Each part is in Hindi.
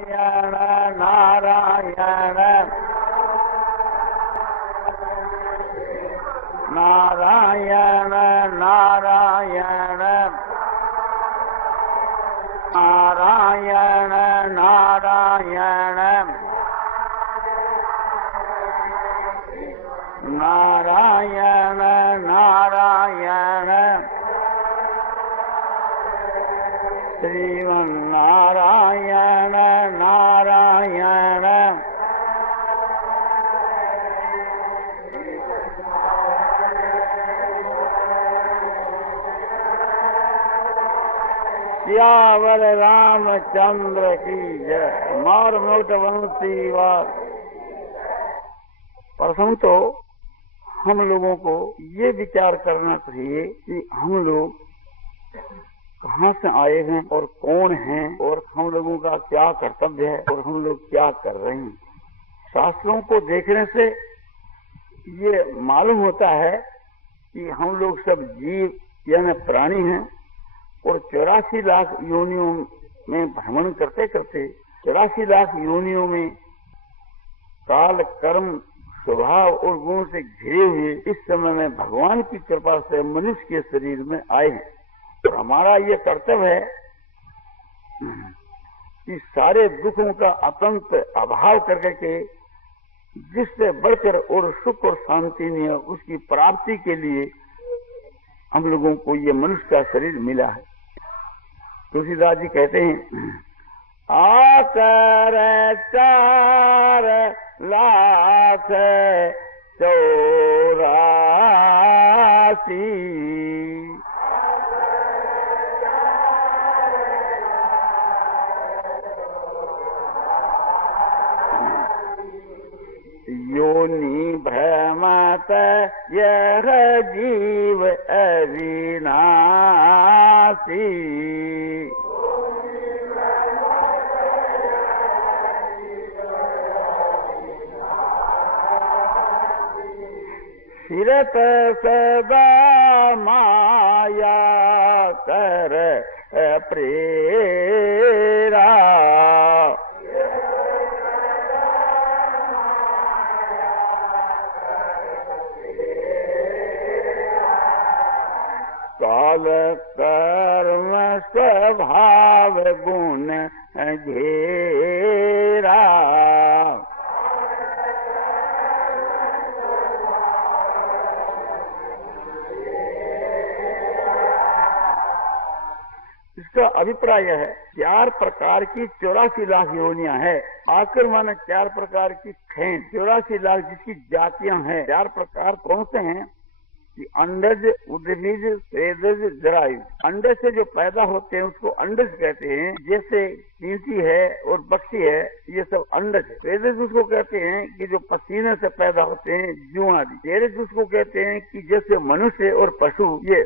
नारायण नारायण नारायण नारायण नारायण नारायण नारायण श्रीमन्नारायण नारायण सियावर रामचंद्र की जय। मार मोट वंशी वार। प्रथम तो हम लोगों को ये विचार करना चाहिए कि हम लोग कहाँ से आए हैं और कौन हैं और हम लोगों का क्या कर्तव्य है और हम लोग क्या कर रहे हैं। शास्त्रों को देखने से ये मालूम होता है कि हम लोग सब जीव यानी प्राणी हैं और 84 लाख योनियों में भ्रमण करते करते 84 लाख योनियों में काल कर्म स्वभाव और गुण से घिरे हुए इस समय में भगवान की कृपा से मनुष्य के शरीर में आए हैं। और हमारा ये कर्तव्य है कि सारे दुखों का अत्यंत अभाव करके के जिससे बढ़कर और सुख और शांति नहीं है उसकी प्राप्ति के लिए हम लोगों को ये मनुष्य का शरीर मिला है। तुलसीदास जी कहते हैं आकर 4 लाख 84 योनि भ्रमत यह जीव अविनाशी फिरत सदा माया कर प्रेरा काल कर्म स्वभाव गुण घेरा इसका अभिप्राय है 4 प्रकार की 84 लाख योनियां है। आकर माने 4 प्रकार की खैन 84 लाख जिसकी जातियां हैं। 4 प्रकार कौन से हैं कि अंडज उद्भिज स्वेदज जरायु। अंडज से जो पैदा होते हैं उसको अंडज कहते हैं। जैसे चींटी है और पक्षी है ये सब अंडज है। स्वेदज उसको कहते हैं कि जो पसीने से पैदा होते हैं जूं आदि। जेरज उसको कहते हैं कि जैसे मनुष्य और पशु ये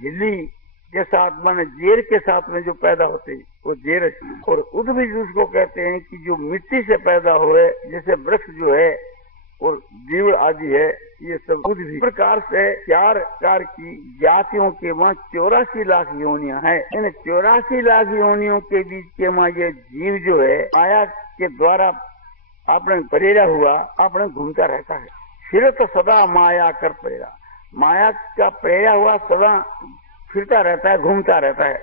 झिल्ली के साथ माने जेर के साथ में जो पैदा होते हैं वो जेरज। और उद्भिज उसको कहते हैं कि जो मिट्टी से पैदा हुए जैसे वृक्ष जो है और जीव आदि है ये सब उद्भिज। प्रकार से 4 प्रकार की जातियों के वहाँ 84 लाख योनियां हैं। इन 84 लाख योनियों के बीच के वहाँ ये जीव जो है माया के द्वारा आपने प्रेरा हुआ आपने घूमता रहता है। फिर तो सदा माया कर प्रेरा। माया का प्रेरा हुआ सदा फिरता रहता है घूमता रहता है।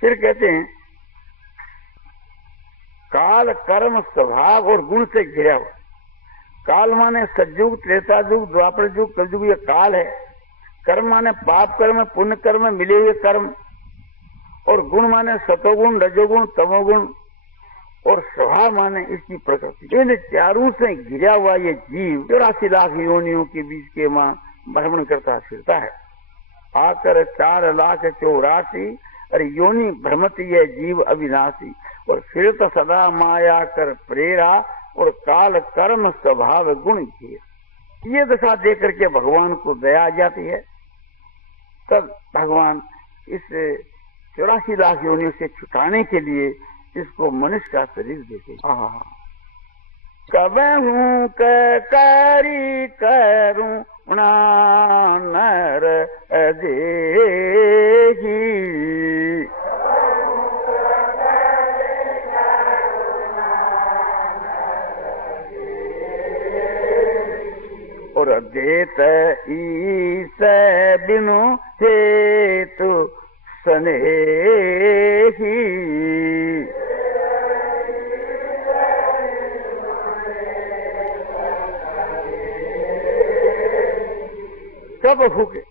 फिर कहते हैं काल कर्म स्वभाव और गुण से घिरा हुआ। काल माने सतयुग त्रेता युग द्वापर युग कलयुग ये काल है। कर्म माने पाप कर्म पुण्य कर्म मिले हुए कर्म और गुण माने सतोगुण रजोगुण तमोगुण और स्वभाव माने इसकी प्रकृति। इन चारों से घिरा हुआ ये जीव 84 लाख योनियों के बीच के वहां भ्रमण करता फिरता है। आकर 4 लाख 84 और योनि भ्रमत यह जीव अविनाशी। और फिर तो सदा माया कर प्रेरा और काल कर्म स्वभाव गुण घेर। ये दशा देख करके भगवान को दया आ जाती है। तब भगवान इस 84 लाख योनियों से छुटाने के लिए इसको मनुष्य का शरीर देते। कबहू करी करूं नर देही जेत ईस बिनु हेतु स्नेही। सब भूखे।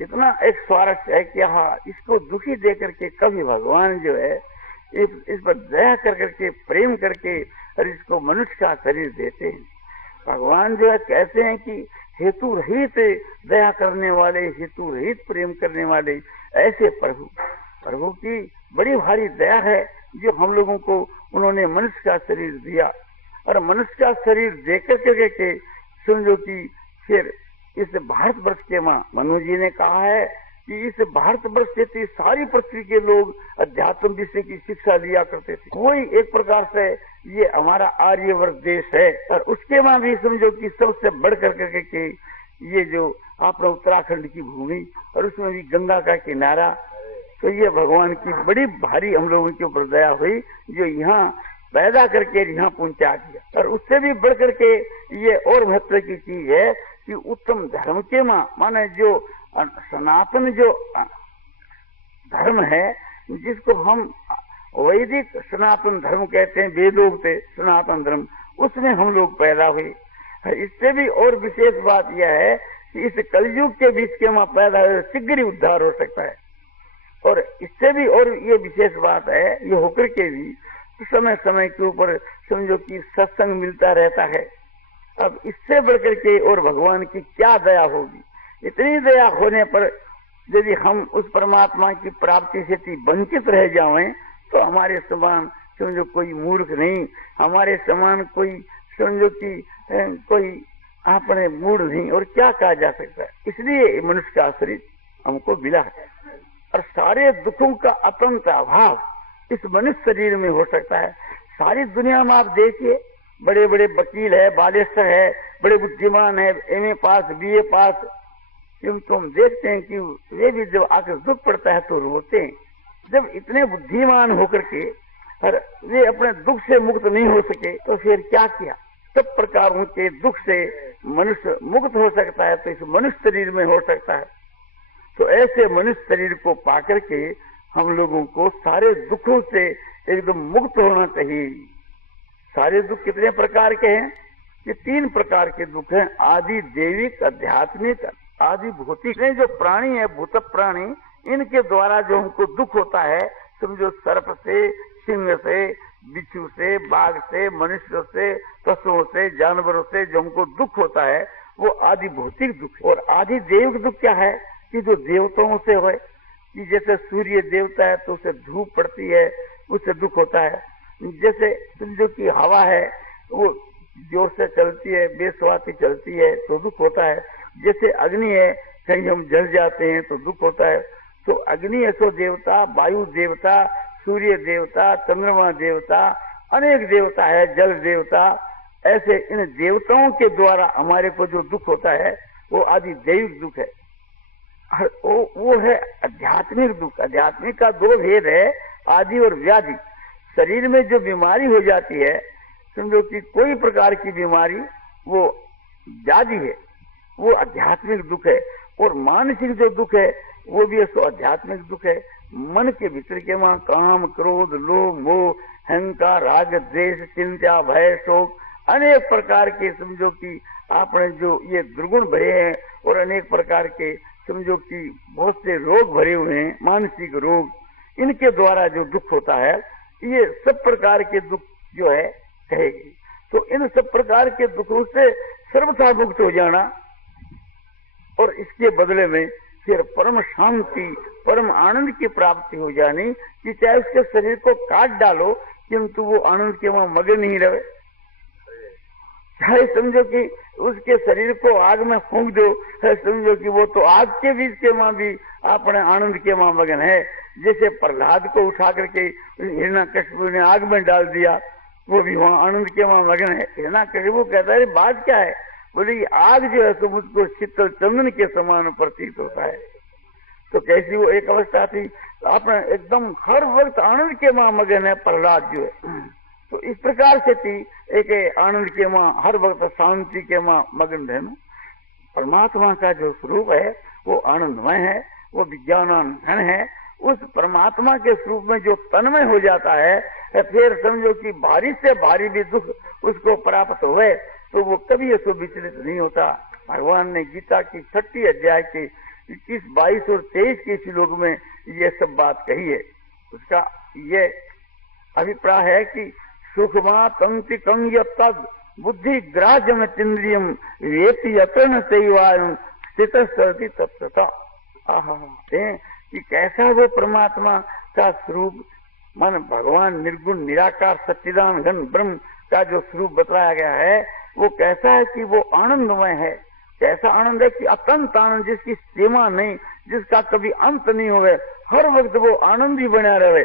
इतना एक स्वारस्य है कि हाँ, इसको दुखी दे करके कभी भगवान जो है इस पर दया कर करके प्रेम करके और इसको मनुष्य का शरीर देते हैं। भगवान जो है कहते हैं कि हेतु रहित दया करने वाले, हेतु रहित प्रेम करने वाले ऐसे प्रभु की बड़ी भारी दया है जो हम लोगों को उन्होंने मनुष्य का शरीर दिया। और मनुष्य का शरीर देकर के समझो कि फिर इस भारतवर्ष के मां मनु जी ने कहा है कि इस भारतवर्ष से सारी पृथ्वी के लोग अध्यात्म विषय की शिक्षा लिया करते थे। कोई एक प्रकार से ये हमारा आर्यवर्त देश है। और उसके मां भी समझो कि सबसे बढ़ करके के ये जो अपना उत्तराखंड की भूमि और उसमें भी गंगा का किनारा, तो ये भगवान की बड़ी भारी हम लोगों के ऊपर दया हुई जो यहाँ पैदा करके यहाँ पहुंचा दिया। और उससे भी बढ़ करके ये और महत्व की चीज है कि उत्तम धर्म के माने जो सनातन जो धर्म है, जिसको हम वैदिक सनातन धर्म कहते हैं, वेदोक्त सनातन धर्म, उसमें हम लोग पैदा हुए। इससे भी और विशेष बात यह है कि इस कलयुग के बीच के मां पैदा हुए शीघ्र ही उद्धार हो सकता है। और इससे भी और ये विशेष बात है, ये होकर के भी समय समय के ऊपर समझो कि सत्संग मिलता रहता है। अब इससे बढ़कर के और भगवान की क्या दया होगी। इतनी दया होने पर यदि हम उस परमात्मा की प्राप्ति से वंचित रह जाएं तो हमारे समान समझो कोई मूर्ख नहीं, हमारे समान कोई समझो कि कोई अपने मूड नहीं, और क्या कहा जा सकता है। इसलिए मनुष्य का शरीर हमको मिला है और सारे दुखों का अत्यंत अभाव इस मनुष्य शरीर में हो सकता है। सारी दुनिया में आप देखिए, बड़े बड़े वकील है, बालेश्वर है, बड़े बुद्धिमान है, एमए पास, बीए पास, किंतु हम देखते हैं कि वे भी जब आकर दुख पड़ता है तो रोते हैं। जब इतने बुद्धिमान होकर के और वे अपने दुख से मुक्त नहीं हो सके तो फिर क्या किया। सब प्रकारों के दुख से मनुष्य मुक्त हो सकता है तो इस मनुष्य शरीर में हो सकता है। तो ऐसे मनुष्य शरीर को पाकर के हम लोगों को सारे दुखों से एकदम मुक्त होना चाहिए। सारे दुख कितने प्रकार के हैं? ये 3 प्रकार के दुख हैं, आदि देविक, आध्यात्मिक, आदि भौतिक। जो प्राणी है, भूत प्राणी, इनके द्वारा जो हमको दुख होता है, समझो सर्प से, सिंह से, बिच्छू से, बाघ से, मनुष्य से, पशुओं से, जानवरों से जो हमको दुख होता है वो आदि भौतिक दुख। और आदि देविक दुख क्या है कि जो देवताओं से हो, कि जैसे सूर्य देवता है तो उसे धूप पड़ती है, उससे दुख होता है। जैसे समझो कि हवा है वो जोर से चलती है, बेस्वाती चलती है तो दुख होता है। जैसे अग्नि है, कहीं हम जल जाते हैं तो दुख होता है। तो अग्नि ऐसो देवता, वायु देवता, सूर्य देवता, चंद्रमा देवता, अनेक देवता है, जल देवता, ऐसे इन देवताओं के द्वारा हमारे को जो दुख होता है वो आदि दैविक दुख है। वो है आध्यात्मिक दुख। आध्यात्मिक का 2 भेद है, आदि और व्याधि। शरीर में जो बीमारी हो जाती है, समझो कि कोई प्रकार की बीमारी, वो व्याधि है, वो आध्यात्मिक दुख है। और मानसिक जो दुख है वो भी ऐसा आध्यात्मिक दुख है। मन के भीतर के वहां काम, क्रोध, लोभ, मोह, अहंकार, राग, द्वेष, चिंता, भय, शोक, अनेक प्रकार के समझो कि आपने जो ये दुर्गुण भरे हैं और अनेक प्रकार के समझो कि बहुत से रोग भरे हुए हैं, मानसिक रोग, इनके द्वारा जो दुख होता है, ये सब प्रकार के दुख जो है कहेगी। तो इन सब प्रकार के दुखों से सर्वथा मुक्त हो जाना और इसके बदले में फिर परम शांति, परम आनंद की प्राप्ति हो जानी कि चाहे उसके शरीर को काट डालो किंतु वो आनंद के वहां मगन नहीं रहे। चाहे समझो कि उसके शरीर को आग में फूंक दो, समझो कि वो तो आग के बीच के वहां भी अपने आनंद के वहां मगन है। जैसे प्रहलाद को उठा करके हिरण्यकशिपु ने आग में डाल दिया, वो भी वहां आनंद के वहां मगन है। हिरण्यकशिपु कहता है बात क्या है? बोले आग जो है तो मुझको शीतल चंदन के समान प्रतीत होता है। तो कैसी वो एक अवस्था थी, आपने एकदम हर वक्त आनंद के वहां मगन है प्रहलाद जो है। तो इस प्रकार से थी एक आनंद के वहां हर वक्त शांति के वहां मगन रहना। परमात्मा का जो स्वरूप है वो आनंदमय है, वो विज्ञान घन है। उस परमात्मा के स्वरूप में जो तन्मय हो जाता है, फिर समझो कि भारी से भारी भी दुख उसको प्राप्त हुए तो वो कभी उसको विचलित नहीं होता। भगवान ने गीता की 6 अध्याय के 21, 22 और 23 के श्लोक में ये सब बात कही है। उसका ये अभिप्राय है कि सुखमा तंति कंग तद बुद्धि ग्राह्यम इंद्रियम वेति यतन सैवायम स्थित सरती तत्वता। कि कैसा वो परमात्मा का स्वरूप मन भगवान निर्गुण निराकार सच्चिदानंद घन ब्रह्म का जो स्वरूप बताया गया है वो कैसा है कि वो आनंदमय है। कैसा आनंद है कि अत्यंत आनंद, जिसकी सीमा नहीं, जिसका कभी अंत नहीं होवे, हर वक्त वो आनंद ही बना रहे।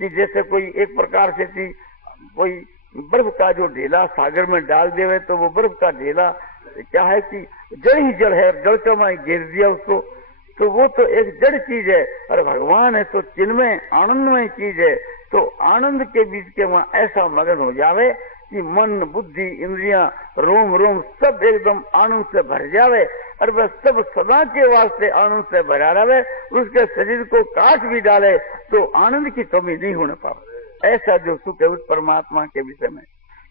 कि जैसे कोई एक प्रकार से थी, कोई बर्फ का जो ढेला सागर में डाल देवे तो वो बर्फ का ढेला क्या है कि जड़ ही जड़ है, जड़ का मैं घेर दिया उसको, तो वो तो एक जड़ चीज है। और भगवान है तो चिन्मय आनंदमय चीज है। तो आनंद के बीच के वहां ऐसा मगन हो जावे कि मन बुद्धि इंद्रियां रोम रोम सब एकदम आनंद से भर जावे और वह सब सदा के वास्ते आनंद से भरा रहे। उसके शरीर को काट भी डाले तो आनंद की कमी नहीं होने पावे। ऐसा जो सुख है उस परमात्मा के विषय में,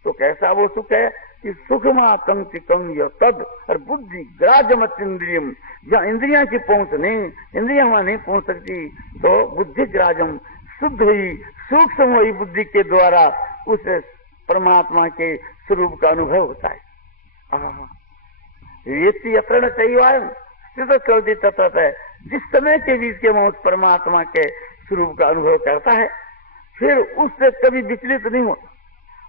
तो कैसा वो सुख है कि सुखमा तंति कंग तद और बुद्धि ग्राह्यमत इंद्रियम, जहाँ इंद्रियां की पहुंच नहीं, इंद्रियां वहां नहीं पहुंच सकती, तो बुद्धि ग्राह्यम शुद्ध हुई सूक्ष्म हुई बुद्धि के द्वारा उस परमात्मा के स्वरूप का अनुभव होता है। ये अतरण सही तत्व है। जिस समय के बीच के उस परमात्मा के स्वरूप का अनुभव करता है फिर उससे कभी विचलित नहीं होता।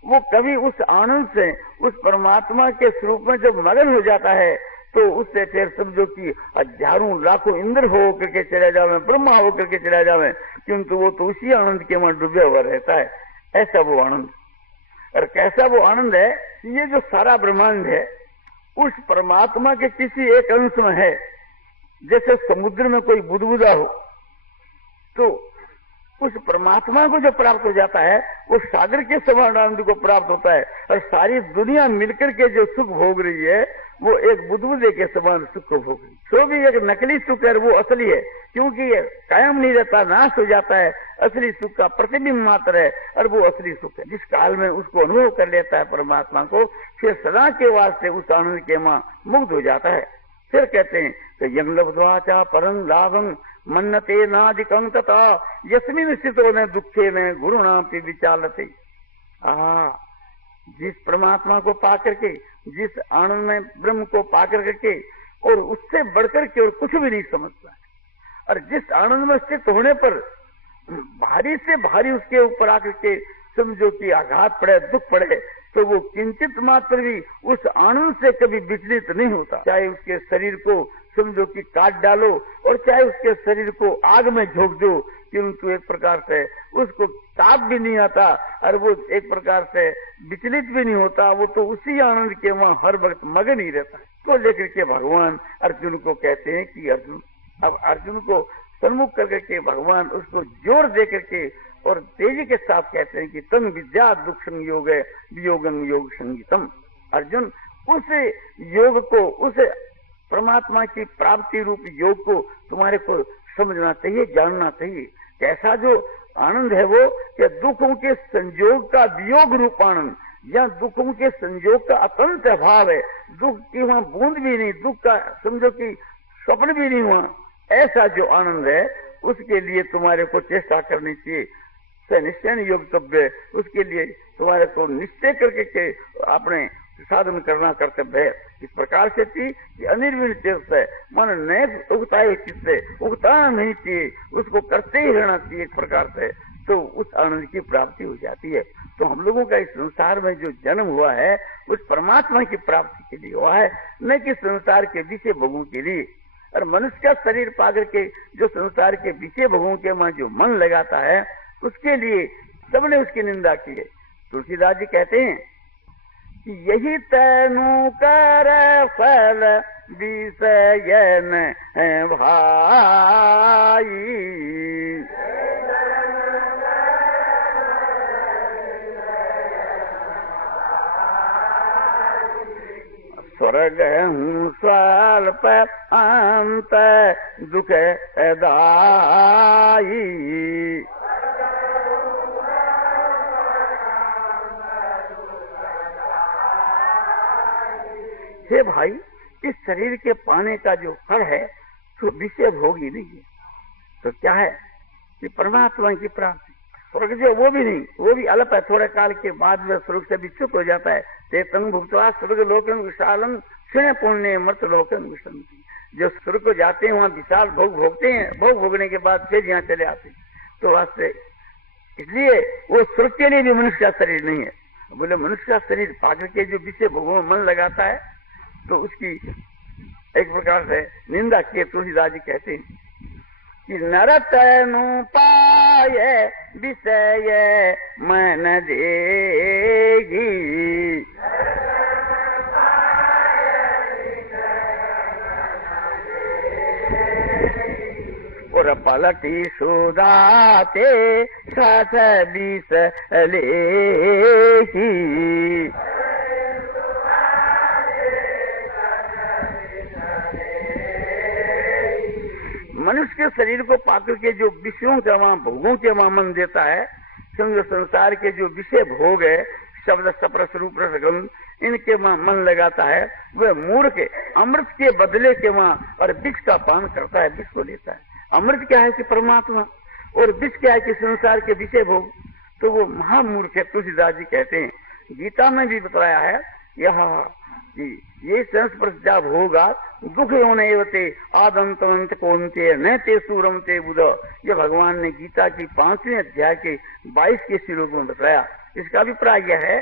वो कभी उस आनंद से उस परमात्मा के स्वरूप में जब मगन हो जाता है तो उससे फिर समझो कि हजारों लाखों इंद्र हो करके चले जावे, ब्रह्मा हो करके चले जावे, किंतु वो तो उसी आनंद के मन डूबे हुआ रहता है। ऐसा वो आनंद। और कैसा वो आनंद है, ये जो सारा ब्रह्मांड है उस परमात्मा के किसी एक अंश में है। जैसे समुद्र में कोई बुदबुदा हो तो उस परमात्मा को जो प्राप्त हो जाता है वो सागर के समान आनंद को प्राप्त होता है। और सारी दुनिया मिलकर के जो सुख भोग रही है वो एक बुदबुदे के समान सुख को भोग रही है। तो भी एक नकली सुख है, वो असली है, क्योंकि ये कायम नहीं रहता, नाश हो जाता है। असली सुख का प्रतिबिंब मात्र है और वो असली सुख है। जिस काल में उसको अनुभव कर लेता है परमात्मा को, फिर सदा के वास्ते उस आनंद के मां मुग्ध हो जाता है। फिर कहते हैं कि यंग लब्ध्वा परम लाभं मन्नते नादिकं तथा यस्मिन् स्थितो न दुखे में गुरुणापि विचालते। जिस परमात्मा को पाकर के, जिस आनंद में ब्रह्म को पाकर करके और उससे बढ़कर के और कुछ भी नहीं समझता है, और जिस आनंद में स्थित होने पर भारी से भारी उसके ऊपर आकर के समझो कि आघात पड़े, दुख पड़े, तो वो किंचित मात्र भी उस आनंद से कभी विचलित नहीं होता। चाहे उसके शरीर को समझो कि काट डालो और चाहे उसके शरीर को आग में झोंक दो, किंतु एक प्रकार से उसको ताप भी नहीं आता और वो एक प्रकार से विचलित भी नहीं होता। वो तो उसी आनंद के वहां हर वक्त मगन ही रहता है। तो लेकर के भगवान अर्जुन को कहते हैं कि अर्जुन, अब अर्जुन को सन्मुख करके के भगवान उसको जोर दे करके और तेजी के साथ कहते हैं कि तम विद्या दुख संयोग है वियोगं योग संगीतम। अर्जुन उस योग को, उस परमात्मा की प्राप्ति रूप योग को तुम्हारे को समझना चाहिए, जानना चाहिए। कैसा जो आनंद है वो कि दुखों के संयोग का वियोग रूप आनंद, या दुखों के संयोग का अत्यंत अभाव है, दुख की वहां बूंद भी नहीं, दुख का समझो कि स्वप्न भी नहीं हुआ, ऐसा जो आनंद है उसके लिए तुम्हारे को चेष्टा करनी चाहिए। निश्चय योगतव्य, उसके लिए तुम्हारे को निश्चय करके के अपने साधन करना कर्तव्य है। इस प्रकार से थी कि अनिर्विण चित्त है, मन नए उगताए चित्त से उगताना नहीं चाहिए, उसको करते ही रहना चाहिए एक प्रकार से, तो उस आनंद की प्राप्ति हो जाती है। तो हम लोगों का इस संसार में जो जन्म हुआ है उस परमात्मा की प्राप्ति के लिए हुआ है, न कि संसार के विषय भोगों के लिए। और मनुष्य का शरीर पाकर के जो संसार के विषय भोगों के वहां जो मन लगाता है उसके लिए सबने उसकी निंदा की है। तुलसीदास जी कहते हैं कि यही तनु कर फल विषयन है भाई, स्वर्ग हूँ स्वल्प अंत दुख दाई। हे भाई, इस शरीर के पाने का जो फल है तो विषय भोग ही नहीं है, तो क्या है कि परमात्मा की प्राप्ति। स्वर्ग जो वो भी नहीं, वो भी अल्प है, थोड़े काल के बाद में स्वर्ग से विच्युत हो जाता है। चेतन भुक्तवा स्वर्ग लोकन विशालम क्षण पुण्य मृत लोकन विषंति। जो स्वर्ग को जाते हैं वहाँ विशाल भोग भोगते हैं, भोग भोगने के बाद फिर यहाँ चले आते हैं। तो वास्ते इसलिए वो स्वर्ग के लिए भी मनुष्य का शरीर नहीं है। बोले मनुष्य का शरीर पाकर के जो विषय भोगों में मन लगाता है तो उसकी एक प्रकार से निंदा किए तुलसीदास जी कहते हैं कि नरतनु पाए विषय मन देगी, और पलटी सुदाते सस विष लेगी। मनुष्य के शरीर को पाकर के जो विषयों के वहां भोगों के वहां मन देता है, समझो संसार के जो विषय भोग है, शब्द सप्रस रूप रस गंध, इनके वहां मन लगाता है, वह मूर्ख अमृत के बदले के वहां और विष का पान करता है, विष को लेता है। अमृत क्या है कि परमात्मा, और विष क्या है कि संसार के विषय भोग, तो वो महामूर्ख है। तुलसीदास जी कहते हैं, गीता में भी बताया है यह ये संस्पर्श होगा दुख योनैवते आदंतवंत कौन्ते न ते सूरमते बुध। ये भगवान ने गीता की 5वें अध्याय के 22 के श्लोक में बताया। इसका अभिप्राय यह है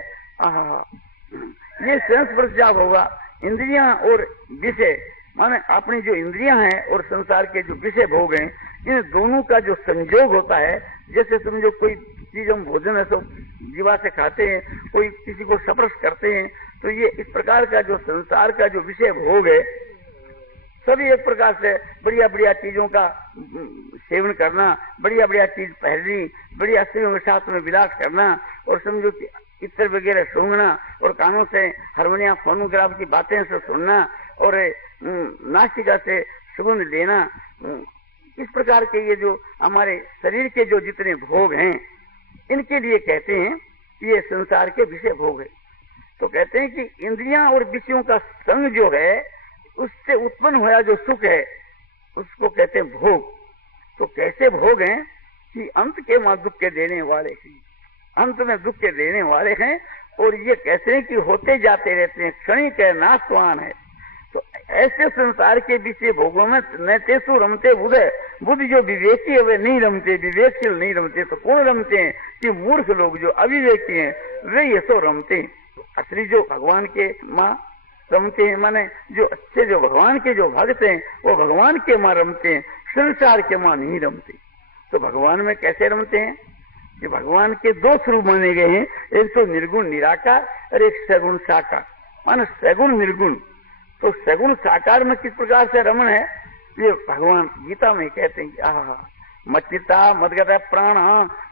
ये संस्पर्श होगा इंद्रियां और विषय, माने अपनी जो इंद्रियां हैं और संसार के जो विषय भोग हैं, इन दोनों का जो संयोग होता है। जैसे समझो कोई चीज हम भोजन है तो जीवा से खाते हैं, कोई किसी को स्पर्श करते हैं, तो ये इस प्रकार का जो संसार का जो विषय भोग है, सभी एक प्रकार से बढ़िया बढ़िया चीजों का सेवन करना, बढ़िया बढ़िया चीज पहननी, बढ़िया स्त्रियों के साथ में विलास करना, और समझो कि इत्र वगैरह सूंघना, और कानों से हारमोनिया फोनोग्राफ की बातें से सुनना, और नासिका से सुगंध लेना, इस प्रकार के ये जो हमारे शरीर के जो जितने भोग हैं, इनके लिए कहते हैं कि ये संसार के विषय भोग है। तो कहते हैं कि इंद्रियां और विषयों का संग जो है, उससे उत्पन्न हुआ जो सुख है, उसको कहते हैं भोग। तो कैसे भोग हैं कि अंत के मां दुख के देने वाले हैं, अंत में दुख के देने वाले हैं, और ये कहते हैं कि होते जाते रहते हैं, क्षणिक है, नाशवान है। तो ऐसे संसार के विषय भोगों में न तेसु रमते बुध, बुद्ध जो विवेकी है वे नहीं रमते, विवेकशील नहीं रमते। तो कौन रमते हैं कि मूर्ख लोग जो अविवेकी हैं, वे ये सो रमते हैं। असली जो भगवान के माँ रमते हैं, माने जो अच्छे जो भगवान के जो भक्त हैं, वो भगवान के माँ रमते हैं, संसार के माँ नहीं रमते। तो भगवान में कैसे रमते हैं कि भगवान के 2 स्वरूप माने गए हैं, एक तो निर्गुण निराकार और एक सगुण साकार। माने सगुण निर्गुण, तो सगुण साकार में किस प्रकार से रमण है, ये भगवान गीता में कहते हैं कि आहा मच्चिता मदगत प्राण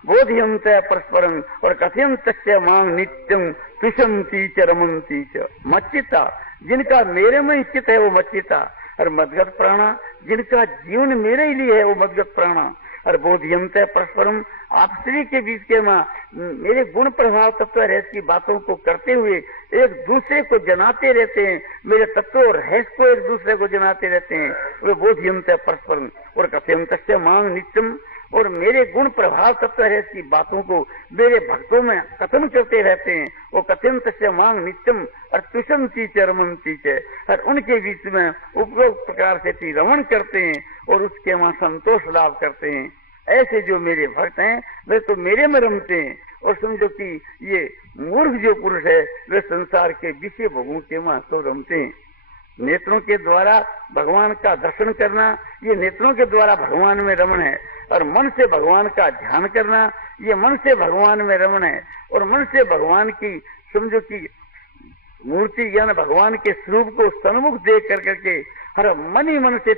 बोधियंत परस्परं और कथयंत मांग नित्यम तुषंती च रमंती च। मच्चिता जिनका मेरे में स्थित है वो मच्चिता, और मदगत प्राणा जिनका जीवन मेरे ही लिए है वो मदगत प्राणा, और बोधियंत परस्परम आप स्त्री के बीच के माँ मेरे गुण प्रभाव तत्व रहस्य की बातों को करते हुए एक दूसरे को जनाते रहते हैं, मेरे तत्व और रहस्य को एक दूसरे को जनाते रहते हैं। वे बोधियंत परस्परम और कथयंत मांग नित्यम, और मेरे गुण प्रभाव तत्व रहस्य की बातों को मेरे भक्तों में कथन करते रहते हैं। वो कथयंत मांग नित्यम और तुषंती च रमंती च, और उनके बीच में उपरोक्त प्रकार से रमण करते हैं और उसके वहां संतोष लाभ करते हैं। ऐसे जो मेरे भक्त हैं वे तो मेरे में रमते हैं, और समझो कि ये मूर्ख जो पुरुष है वे संसार के विषय भोगों के वहां तो रमते हैं। नेत्रों के द्वारा भगवान का दर्शन करना, ये नेत्रों के द्वारा भगवान में रमण है, और मन से भगवान का ध्यान करना, ये मन से भगवान में रमण है। और मन से भगवान की समझो कि मूर्ति यानी भगवान के स्वरूप को सन्मुख देख करके हर मन ही मन से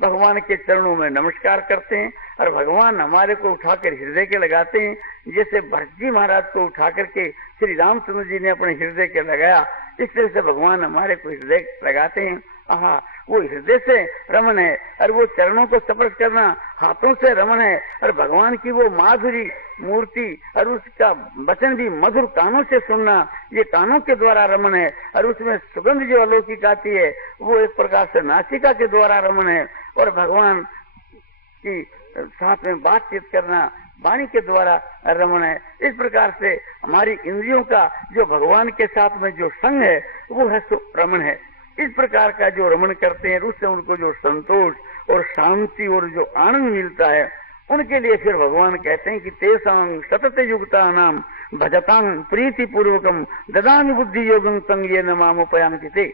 भगवान के चरणों में नमस्कार करते हैं, और भगवान हमारे को उठाकर हृदय के लगाते हैं। जैसे भरत जी महाराज को उठा करके श्री रामचंद्र जी ने अपने हृदय के लगाया, इस तरह से भगवान हमारे को हृदय लगाते हैं। आहा, वो हृदय से रमन है, और वो चरणों को स्पर्श करना हाथों से रमन है, और भगवान की वो माधुरी मूर्ति और उसका वचन भी मधुर कानों से सुनना, ये कानों के द्वारा रमन है। और उसमें सुगंध जो अलौकिक आती है वो एक प्रकार से नासिका के द्वारा रमन है। और भगवान की साथ में बातचीत करना वाणी के द्वारा रमन है। इस प्रकार से हमारी इंद्रियों का जो भगवान के साथ में जो संग है वो है रमन है। इस प्रकार का जो रमन करते हैं उससे उनको जो संतोष और शांति और जो आनंद मिलता है, उनके लिए फिर भगवान कहते हैं कि तेसां सतत युक्ता नाम भजतां प्रीति पूर्वकम ददामि बुद्धि योगं तंग ये न मामुपयान्ति ते।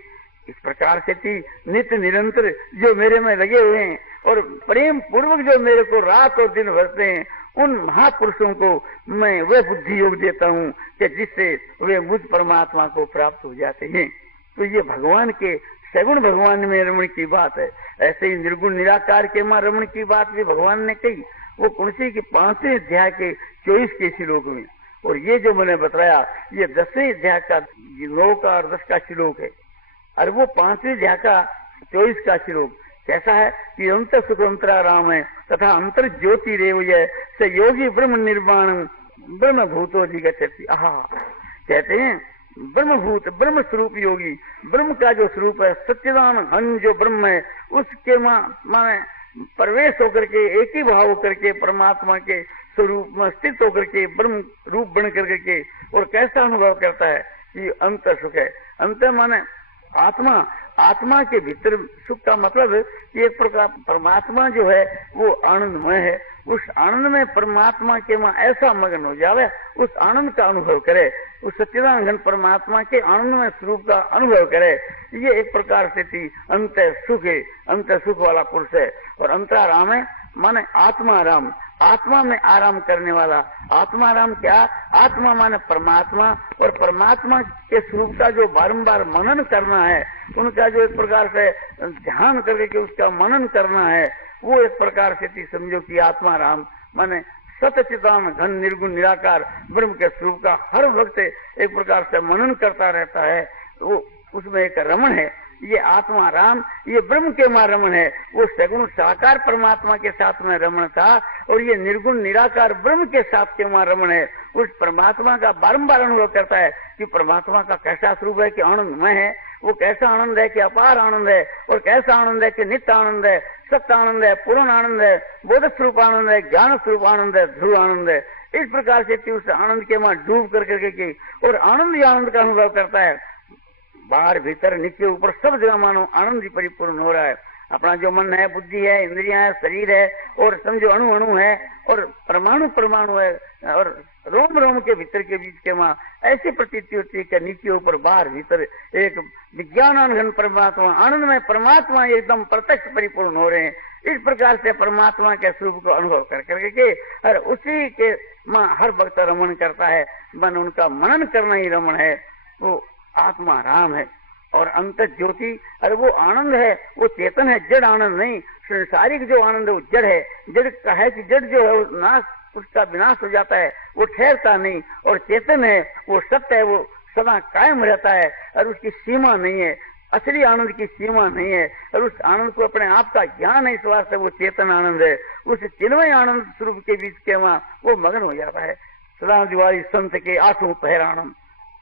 इस प्रकार से नित्य निरंतर जो मेरे में लगे हुए हैं और प्रेम पूर्वक जो मेरे को रात और दिन भरते हैं, उन महापुरुषों को मैं वह बुद्धि योग देता हूँ कि जिससे वे मुझ परमात्मा को प्राप्त हो जाते हैं। तो ये भगवान के सगुण भगवान में रमण की बात है। ऐसे ही निर्गुण निराकार के मां रमण की बात भी भगवान ने कही, वो कुंसी के 5वें अध्याय के 24 के श्लोक में। और ये जो मैंने बताया ये 10वें अध्याय का 9 का और 10 का श्लोक है, और वो 5वें अध्याय का 24 का श्लोक कैसा है कि अंतर सुखंतरा राम है तथा अंतर ज्योति रेव से योगी ब्रह्म निर्वाण ब्रह्म भूतो जिगच्छति। आहा, कहते हैं ब्रह्मभूत ब्रह्म स्वरूप योगी, ब्रह्म का जो स्वरूप है सच्चिदान घन जो ब्रह्म है, उसके माने प्रवेश होकर के एक ही भाव होकर के परमात्मा के स्वरूप में स्थित होकर के ब्रह्म रूप बन करके के और कैसा अनुभव करता है कि अंतर सुख है। अंतर माने आत्मा, आत्मा के भीतर सुख का मतलब एक प्रकार परमात्मा जो है वो आनंदमय है। उस आनंद में परमात्मा के मां ऐसा मगन हो जावे, उस आनंद का अनुभव करे, उस सच्चिदानंद परमात्मा के आनंदमय स्वरूप का अनुभव करे। ये एक प्रकार से थी अंतर सुख है, अंतर सुख वाला पुरुष है। और अंतराराम है माने आत्मा राम, आत्मा में आराम करने वाला। आत्मा राम क्या? आत्मा माने परमात्मा, और परमात्मा के स्वरूप का जो बारंबार मनन करना है, उनका जो एक प्रकार से ध्यान करके उसका मनन करना है, वो एक प्रकार से समझो कि आत्मा राम माने सतचिदान घन निर्गुण निराकार ब्रह्म के स्वरूप का हर वक्त एक प्रकार से मनन करता रहता है, वो उसमें एक रमण है। ये आत्मा राम, ये ब्रह्म के मां रमण है। वो सगुण साकार परमात्मा के साथ में रमण था, और ये निर्गुण निराकार ब्रह्म के साथ के मां रमण है। उस परमात्मा का बारंबार अनुभव करता है कि परमात्मा का कैसा स्वरूप है कि आनंदमय है, वो कैसा आनंद है कि अपार आनंद है, और कैसा आनंद है कि नित्य आनंद है, सत्य आनंद है, पूर्ण आनंद है, बोध स्वरूप आनंद है, ज्ञान स्वरूप आनंद है, ध्रुव आनंद है। इस प्रकार से उस आनंद के मां डूब करके और आनंद ही आनंद का अनुभव करता है। बाहर भीतर नीचे ऊपर सब जगह मानो आनंद ही परिपूर्ण हो रहा है। अपना जो मन है, बुद्धि है, इंद्रियां है, शरीर है, और समझो अणु अणु है, और परमाणु परमाणु है, और रोम रोम के भीतर के बीच के मां ऐसी प्रतीति होती है कि नीचे ऊपर बाहर भीतर एक विज्ञानानघन परमात्मा, आनंद में परमात्मा एकदम प्रत्यक्ष परिपूर्ण हो रहे हैं। इस प्रकार से परमात्मा के स्वरूप को अनुभव कर करके और उसी के मां हर वक्त रमण करता है। मन उनका मनन करना ही रमण है। वो आत्मा राम है। और अंत ज्योति, अरे वो आनंद है, वो चेतन है, जड़ आनंद नहीं। संसारिक जो आनंद है वो जड़ है। जड़ का है कि जड़ जो है वो नाश, उसका विनाश हो जाता है, वो ठहरता नहीं। और चेतन है, वो सत्य है, वो सदा कायम रहता है, और उसकी सीमा नहीं है। असली आनंद की सीमा नहीं है, और उस आनंद को अपने आप का ज्ञान है, इस वास्ते वो चेतन आनंद है। उस चिन्मय आनंद स्वरूप के बीच के वहां वो मगन हो जाता है। सदा दिवाली संत के आंसू पहरानंद,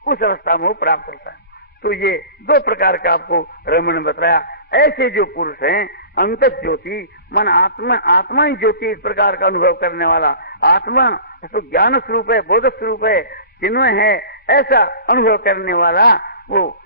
उस अवस्था में वो प्राप्त करता है। तो ये दो प्रकार का आपको रमण बताया। ऐसे जो पुरुष हैं, अंत ज्योति मन आत्मा, आत्मा ही ज्योति, इस प्रकार का अनुभव करने वाला। आत्मा तो ज्ञान स्वरूप है, बोध स्वरूप है, चिन्मय है, ऐसा अनुभव करने वाला वो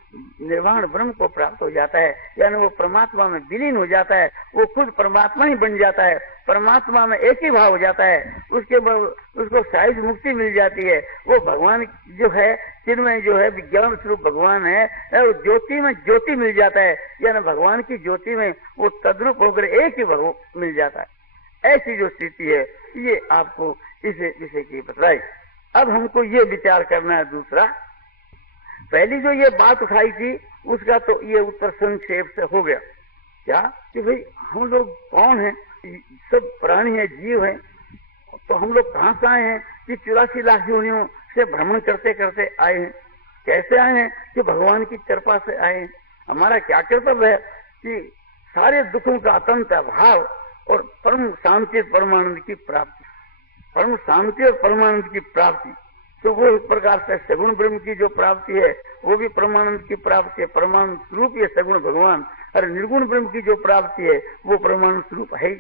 निर्वाण ब्रह्म को प्राप्त हो जाता है। यानी वो परमात्मा में विलीन हो जाता है, वो खुद परमात्मा ही बन जाता है, परमात्मा में एक ही भाव हो जाता है। उसको सहज मुक्ति मिल जाती है। वो भगवान जो है, चिन्मय जो है, विज्ञान स्वरूप भगवान है, वो ज्योति में ज्योति मिल जाता है। यानी भगवान की ज्योति में वो तद्रूप होकर एक ही भगवान मिल जाता है। ऐसी जो स्थिति है, ये आपको इस विषय की बताई। अब हमको ये विचार करना है दूसरा। पहली जो ये बात उठाई थी उसका तो ये उत्तर संक्षेप से हो गया। क्या कि भाई हम लोग कौन हैं? सब प्राणी है, जीव है, तो हम लोग कहाँ से आए हैं? कि 84 लाख योनियों से भ्रमण करते करते आए हैं। कैसे आए हैं? कि भगवान की कृपा से आए हैं। हमारा क्या कर्तव्य है कि सारे दुखों का अत्यंत अभाव और परम शांति परमानंद की प्राप्ति, परम शांति और परमानंद की प्राप्ति। तो वो इस प्रकार से सगुण ब्रह्म की जो प्राप्ति है वो भी परमानंद की प्राप्ति है, परमानंद स्वरूप ये सगुण भगवान। और निर्गुण ब्रह्म की जो प्राप्ति है वो परमानंद स्वरूप है।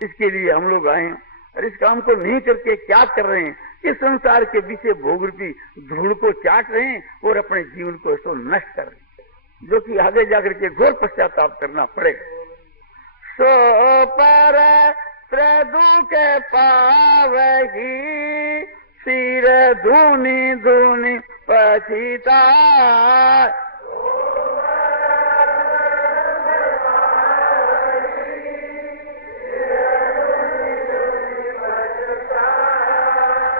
इसके लिए हम लोग आए हैं और इस काम को नहीं करके क्या कर रहे हैं? इस संसार के विषय भोग रूपी धूल को चाट रहे हैं और अपने जीवन को इसको नष्ट कर रहे हैं, जो कि आगे जाकर के घोर पश्चाताप करना पड़ेगा। सो पर प्रदुख पावही सिर धुनि धुनि पछिता।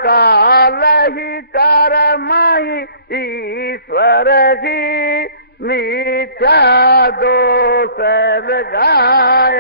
काल ही कर्महि ईश्वर ही मिथ्या दोष लगाय।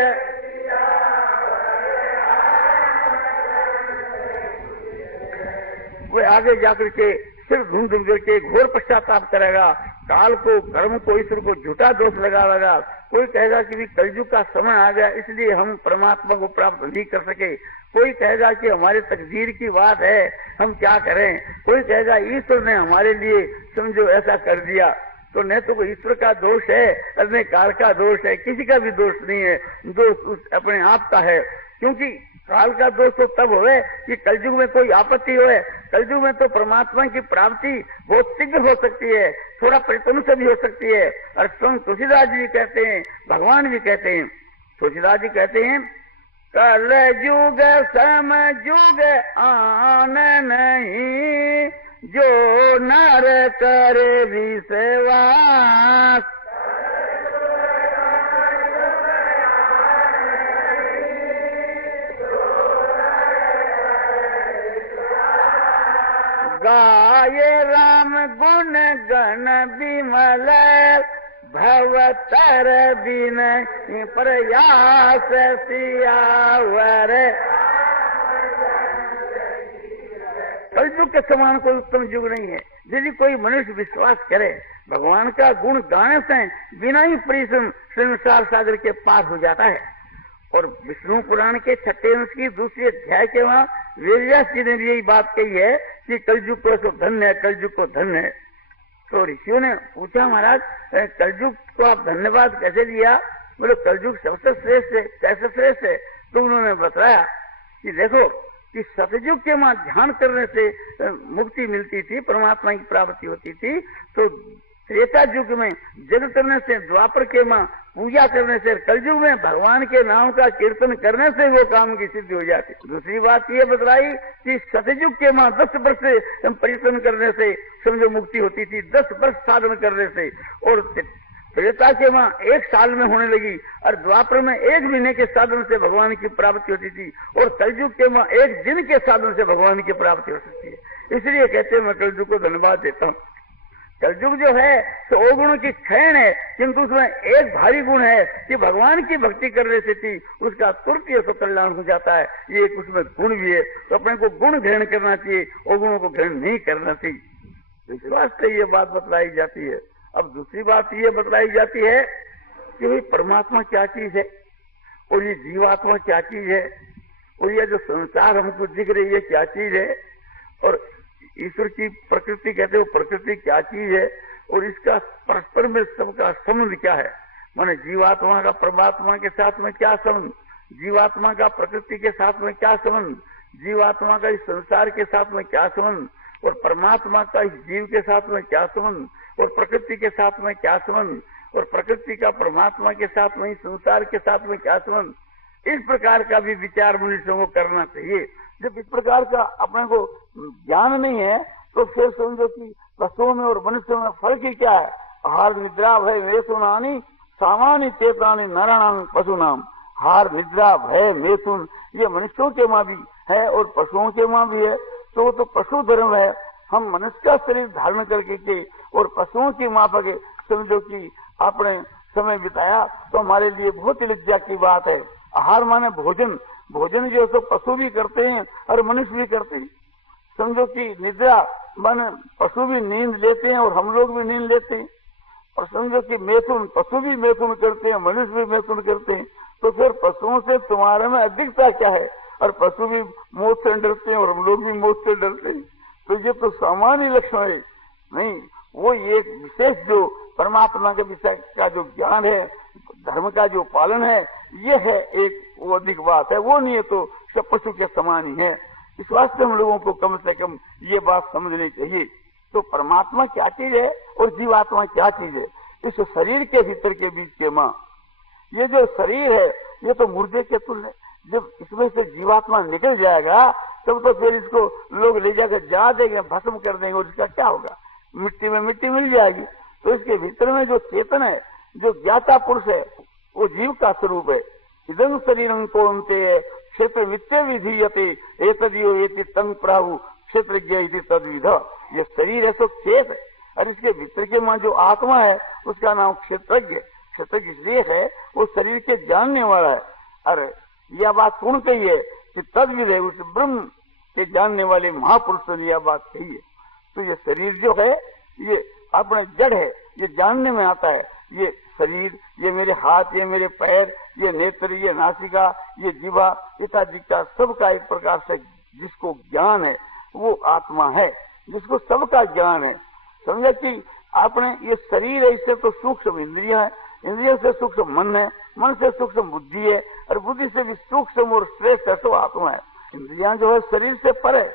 वे आगे जाकर के सिर्फ ढूंढ ढूंढ करके घोर पश्चाताप करेगा, काल को, कर्म को, ईश्वर को झूठा दोष लगाएगा। कोई कहेगा कि भी कलयुग का समय आ गया इसलिए हम परमात्मा को प्राप्त नहीं कर सके। कोई कहेगा कि हमारे तकदीर की बात है, हम क्या करें। कोई कहेगा ईश्वर ने हमारे लिए समझो ऐसा कर दिया। तो न तो कोई ईश्वर का दोष है और न काल का दोष है, किसी का भी दोष नहीं है, दोष उस अपने आप का है। क्योंकि काल का दोष तो तब होए कि कलयुग में कोई आपत्ति होए। कलयुग में तो परमात्मा की प्राप्ति बहुत शीघ्र हो सकती है, थोड़ा परिश्रम से भी हो सकती है। और स्वयं तुलसीदास जी कहते हैं, भगवान भी कहते हैं, तुलसीदास जी कहते हैं, कल युग सम युग आन नहीं, जो नर करे विश्वास। गाये राम गुण गण विमल, भवतर विनय प्रयास सियावर। कलयुग के समान कोई उत्तम युग नहीं है। यदि कोई मनुष्य विश्वास करे भगवान का गुण गाने से बिना ही परिश्रम संसार सागर के पार हो जाता है। और विष्णु पुराण के 6 अंश की दूसरी अध्याय के वहाँ वेदव्यास जी ने भी यही बात कही है कि कलयुग को तो धन्य है, कलयुग को धन्य है। तो ऋषियों ने पूछा, महाराज कलयुग को आप धन्यवाद कैसे दिया? बोले कलयुग सबसे श्रेष्ठ है। कैसे श्रेष्ठ है? तो उन्होंने बताया कि देखो कि सतयुग के वहाँ ध्यान करने से मुक्ति मिलती थी, परमात्मा की प्राप्ति होती थी। तो त्रेता युग में जग करने से, द्वापर के माँ पूजा करने से, कलयुग में भगवान के नाम का कीर्तन करने से वो काम की सिद्धि हो जाती। दूसरी बात ये बतलाई कि सतयुग के माँ 10 वर्ष परिश्रम करने से समझो मुक्ति होती थी, 10 वर्ष साधन करने से। और त्रेता के माँ 1 साल में होने लगी और द्वापर में 1 महीने के साधन से भगवान की प्राप्ति होती थी। और कलयुग के माँ 1 दिन के साधन से भगवान की प्राप्ति हो सकती है। इसलिए कहते हैं मैं कलयुग को धन्यवाद देता हूँ। कलयुग जो है तो अवगुणों की क्षण है, किंतु उसमें एक भारी गुण है कि भगवान की भक्ति करने से थी उसका तुरंत ही कल्याण हो जाता है। ये एक उसमें गुण भी है, तो अपने को गुण ग्रहण करना चाहिए, अवगुणों को ग्रहण नहीं करना चाहिए। विश्वास से ये बात बतलाई जाती है। अब दूसरी बात ये बतलाई जाती है कि भाई परमात्मा क्या चीज है और ये जीवात्मा क्या चीज है और ये जो संसार हमको दिख रही है क्या चीज है और ईश्वर की प्रकृति कहते हो प्रकृति क्या चीज है और इसका परस्पर में सबका संबंध क्या है। माने जीवात्मा का परमात्मा के साथ में क्या संबंध, जीवात्मा का प्रकृति के साथ में क्या संबंध, जीवात्मा का इस संसार के साथ में क्या संबंध और परमात्मा का इस जीव के साथ में क्या संबंध और प्रकृति के साथ में क्या संबंध और प्रकृति का परमात्मा के साथ में, संसार के साथ में क्या संबंध। इस प्रकार का भी विचार मनुष्यों को करना चाहिए। जब इस प्रकार का अपने को ज्ञान नहीं है तो फिर समझो कि पशुओं में और मनुष्यों में फर्क ही क्या है। हार निद्रा भय मेथुनानी सामान्य चेतानी नराणाम पशुनाम। हार निद्रा भय मेथुन ये मनुष्यों के माँ भी है और पशुओं के माँ भी है। तो वो तो पशु धर्म है। हम मनुष्य का शरीर धारण करके के और पशुओं की माफक समझो कि आपने समय बिताया तो हमारे लिए बहुत ही लज्जा की बात है। आहार माने भोजन, भोजन जो तो पशु भी करते हैं और मनुष्य भी करते हैं। समझो कि निद्रा मन पशु भी नींद लेते हैं और हम लोग भी नींद लेते हैं, और समझो कि मैथुन पशु भी मैथुन करते हैं, मनुष्य भी मैथुन करते हैं, तो फिर पशुओं से तुम्हारे में अधिकता क्या है? और पशु भी मौत से डरते हैं और हम लोग भी मौत से डरते हैं, तो ये तो सामान्य लक्षण है नहीं। वो एक विशेष जो परमात्मा के विषय का जो ज्ञान है, धर्म का जो पालन है, ये है एक वो अधिक बात है, वो नहीं है तो सब पशु के समान ही है। इस वास्ते हम लोगों को कम से कम ये बात समझनी चाहिए। तो परमात्मा क्या चीज है और जीवात्मा क्या चीज है? इस शरीर के भीतर के बीच के माँ, ये जो शरीर है ये तो मुर्दे के तुल्य है। जब इसमें से जीवात्मा निकल जाएगा तब तो फिर इसको लोग ले जाकर जा देंगे, भस्म कर देंगे, और इसका क्या होगा? मिट्टी में मिट्टी मिल जाएगी। तो इसके भीतर में जो चेतन है, जो ज्ञाता पुरुष है, वो जीव का स्वरूप है। इदं शरीरं कौन्तेय क्षेत्र वित्ते विधीयते एतदियो एति तंग प्राहु क्षेत्रज्ञ इति तद्विध। ये शरीर है तो क्षेत्र, और इसके भीतर के मां जो आत्मा है उसका नाम क्षेत्रज्ञ। क्षेत्रज्ञ इसलिए है वो शरीर के जानने वाला है। अरे यह बात कौन कही है कि तद्विध है, उस ब्रह्म के जानने वाले महापुरुष ने यह बात कही है। तो ये शरीर जो है ये अपने जड़ है, ये जानने में आता है। ये शरीर, ये मेरे हाथ, ये मेरे पैर, ये नेत्र, ये नासिका, ये जीवा, इत्यादि का सबका एक प्रकार से जिसको ज्ञान है वो आत्मा है, जिसको सबका ज्ञान है। समझा कि आपने ये शरीर है, इससे तो सूक्ष्म इंद्रियां है, इंद्रियों से सूक्ष्म मन है, मन से सूक्ष्म बुद्धि है, और बुद्धि से भी सूक्ष्म और श्रेष्ठ है तो आत्मा है। इंद्रियां जो है शरीर से परे,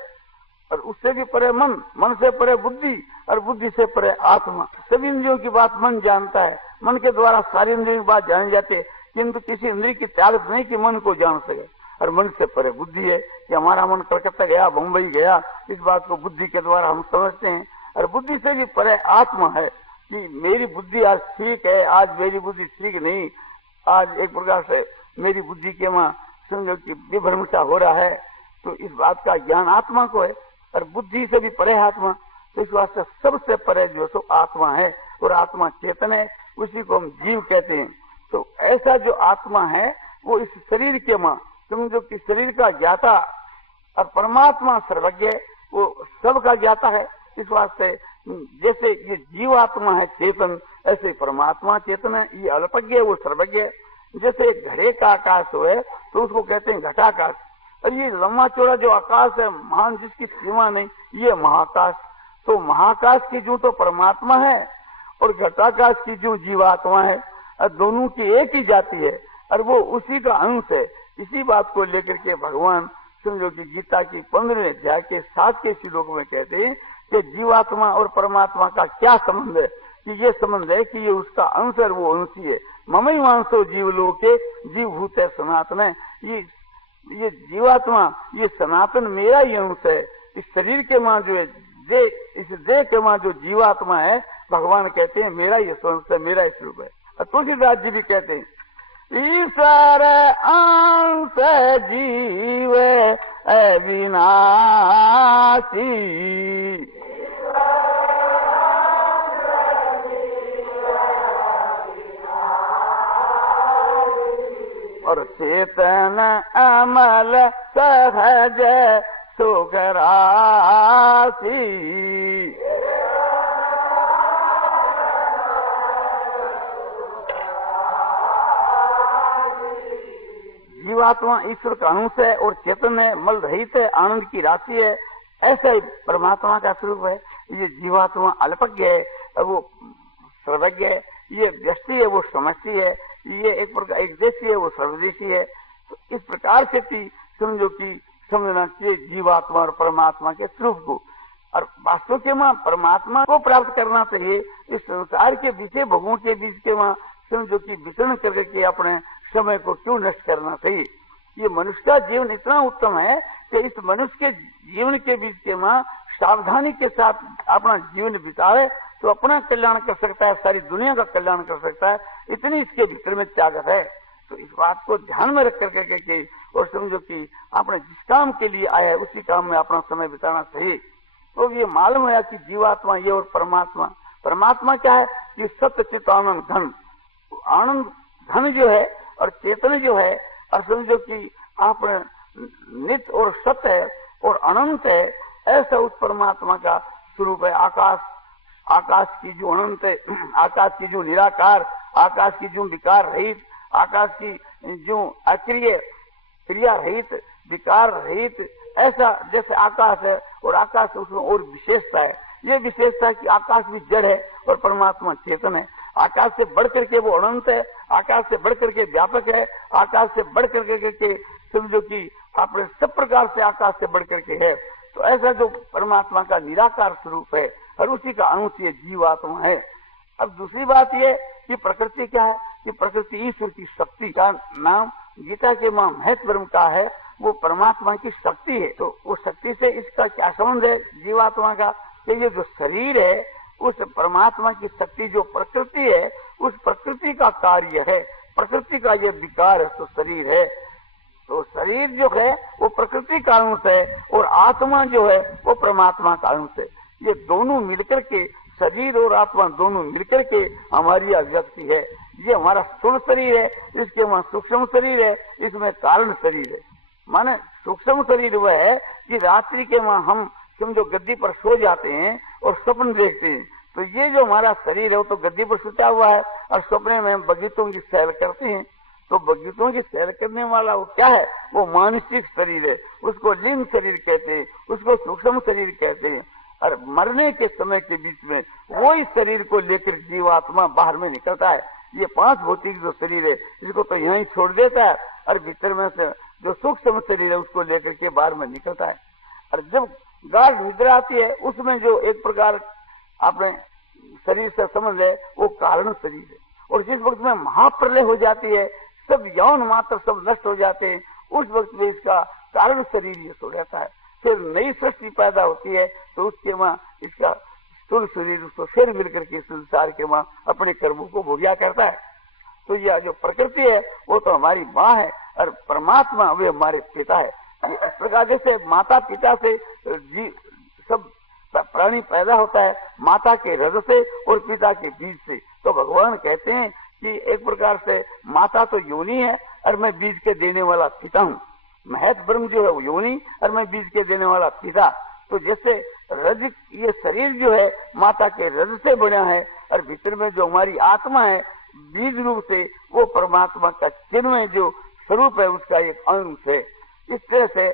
और उससे भी परे मन, मन से परे बुद्धि, और बुद्धि से परे आत्मा। सभी इंद्रियों की बात मन जानता है, मन के द्वारा सारी इंद्रियों की बात जानी जाती है, किंतु किसी इंद्रिय की ताकत नहीं कि मन को जान सके। और मन से परे बुद्धि है कि हमारा मन कलकत्ता गया, बम्बई गया, इस बात को बुद्धि के द्वारा हम समझते हैं। और बुद्धि से भी परे आत्मा है कि मेरी बुद्धि आज ठीक है, आज मेरी बुद्धि ठीक नहीं, आज एक प्रकार से मेरी बुद्धि के वहां समझो कि विभ्रमता हो रहा है। तो इस बात का ज्ञान आत्मा को है, और बुद्धि से भी परे आत्मा। तो इस वास्ते सबसे परे जो सो आत्मा है, और आत्मा चेतन है, उसी को हम जीव कहते हैं। तो ऐसा जो आत्मा है वो इस शरीर के मां समझो कि शरीर का ज्ञाता, और परमात्मा सर्वज्ञ, वो सबका ज्ञाता है। इस वास्ते जैसे ये जीवात्मा है चेतन, ऐसे परमात्मा चेतन है, ये अल्पज्ञ है, वो सर्वज्ञ है। जैसे घड़े का आकाश हो है तो उसको कहते हैं घटाकाश, और ये लंबा चौड़ा जो आकाश है महान, जिसकी सीमा नहीं, ये महाकाश। तो महाकाश की जो तो परमात्मा है और घटाकाश की जो जीवात्मा है, और दोनों की एक ही जाति है, और वो उसी का अंश है। इसी बात को लेकर के भगवान समझो कि गीता की 15वें अध्याय के 7 के श्लोक में कहते हैं कि जीवात्मा और परमात्मा का क्या संबंध है? कि ये संबंध है कि ये उसका अंश है, वो अंशी है। ममई वांसो जीवलोके जीव भूत है सनातन है। ये जीवात्मा, ये सनातन मेरा ही अंश है। इस शरीर के मां जो है, इस देह के मां जो जीवात्मा है, भगवान कहते हैं मेरा ये अंश है, मेरा ही स्वरूप है। तुलसीदास जी भी कहते हैं ईश्वर अंश जीव अविनाशी, और चेतन अमल सहज सुखरासी। जीवात्मा ईश्वर का अंश है और चेतन है, मल रहित है, आनंद की राशि है। ऐसा ही परमात्मा का स्वरूप है। ये जीवात्मा अल्पज्ञ है, वो सर्वज्ञ है, ये व्यष्टि है, वो समष्टि है, ये एक प्रकार एक देशी है, वो सर्वदेशी है। तो इस प्रकार से समझो कि समझना चाहिए जीवात्मा और परमात्मा के स्वरूप को। और वास्तव के मां परमात्मा को प्राप्त करना चाहिए। इस संसार के बीच भोगों के बीच के मां समझो कि विचरण करके अपने समय को क्यों नष्ट करना चाहिए। ये मनुष्य का जीवन इतना उत्तम है कि इस मनुष्य के जीवन के बीच के मां सावधानी के साथ अपना जीवन बिताए तो अपना कल्याण कर सकता है, सारी दुनिया का कल्याण कर सकता है। इतनी इसके भीतर में ताकत है। तो इस बात को ध्यान में रख करके और समझो कि आपने जिस काम के लिए आया है उसी काम में अपना समय बिताना चाहिए। तो ये मालूम है कि जीवात्मा ये और परमात्मा, परमात्मा क्या है कि सत्य चित्त आनंद धन, आनंद धन जो है और चेतन जो है, और समझो कि आप नित्य और सत्य है और अनंत है ऐसा उस परमात्मा का स्वरूप है। आकाश की जो अनंत है, आकाश की जो निराकार, आकाश की जो विकार रहित, आकाश की जो अक्रिय क्रिया रहित, विकार रहित, ऐसा जैसे आकाश है और आकाश उसमें और विशेषता है। ये विशेषता है कि आकाश भी जड़ है और परमात्मा चेतन है। आकाश से बढ़ करके वो अनंत है, आकाश से बढ़ करके व्यापक है, आकाश से बढ़ करके समझो कि अपने सब प्रकार से आकाश से बढ़ करके है। तो ऐसा जो परमात्मा का निराकार स्वरूप है और उसी का अंश ये जीवात्मा है। अब दूसरी बात ये कि प्रकृति क्या है, कि प्रकृति ईश्वर की शक्ति का नाम गीता के मां महत्व ब्रह्म का है, वो परमात्मा की शक्ति है। तो वो शक्ति से इसका क्या संबंध है जीवात्मा का, कि ये जो शरीर है उस परमात्मा की शक्ति जो प्रकृति है, उस प्रकृति का कार्य है, प्रकृति का ये विकार है, तो शरीर है। तो शरीर जो है वो प्रकृति का अंश है और आत्मा जो है वो परमात्मा का अंश है। ये दोनों मिलकर के, शरीर और आत्मा दोनों मिलकर के हमारी अभिव्यक्ति है। ये हमारा स्थूल शरीर है, इसके वहां सूक्ष्म शरीर है, इसमें कारण शरीर है। माने सूक्ष्म शरीर वह है कि रात्रि के वहां हम समझो गद्दी पर सो जाते हैं और स्वप्न देखते हैं, तो ये जो हमारा शरीर है वो तो गद्दी पर सुता हुआ है और सपने में हम बगीचों की सैर करते हैं। तो बगीचों की सैर करने वाला वो क्या है, वो मानसिक शरीर है, उसको लिंग शरीर कहते हैं, उसको सूक्ष्म शरीर कहते हैं। और मरने के समय के बीच में वो इस शरीर को लेकर जीवात्मा बाहर में निकलता है। ये पांच भौतिक जो शरीर है इसको तो यहीं छोड़ देता है और भीतर में से जो सूक्ष्म शरीर है उसको लेकर के बाहर में निकलता है। और जब गाढ़ निद्रा आती है उसमें जो एक प्रकार अपने शरीर से समझ है वो कारण शरीर है। और जिस वक्त में महाप्रलय हो जाती है, सब यौन मात्र सब नष्ट हो जाते हैं, उस वक्त में इसका कारण शरीर ये सो रहता है। फिर नई सृष्टि पैदा होती है तो उसके वहां इसका स्थूल शरीर उसको फिर मिलकर के संसार के वहां अपने कर्मों को भोग्या करता है। तो यह जो प्रकृति है वो तो हमारी माँ है और परमात्मा वे हमारे पिता है। इस प्रकार जैसे माता पिता से सब प्राणी पैदा होता है, माता के रज से और पिता के बीज से। तो भगवान कहते हैं कि एक प्रकार से माता तो योनि है और मैं बीज के देने वाला पिता हूँ। महत ब्रह्म जो है वो योनि और मैं बीज के देने वाला पिता। तो जैसे रज, ये शरीर जो है माता के रज से बना है और भीतर में जो हमारी आत्मा है बीज रूप से वो परमात्मा का चिन्मय जो स्वरूप है उसका एक अंश है। इस तरह से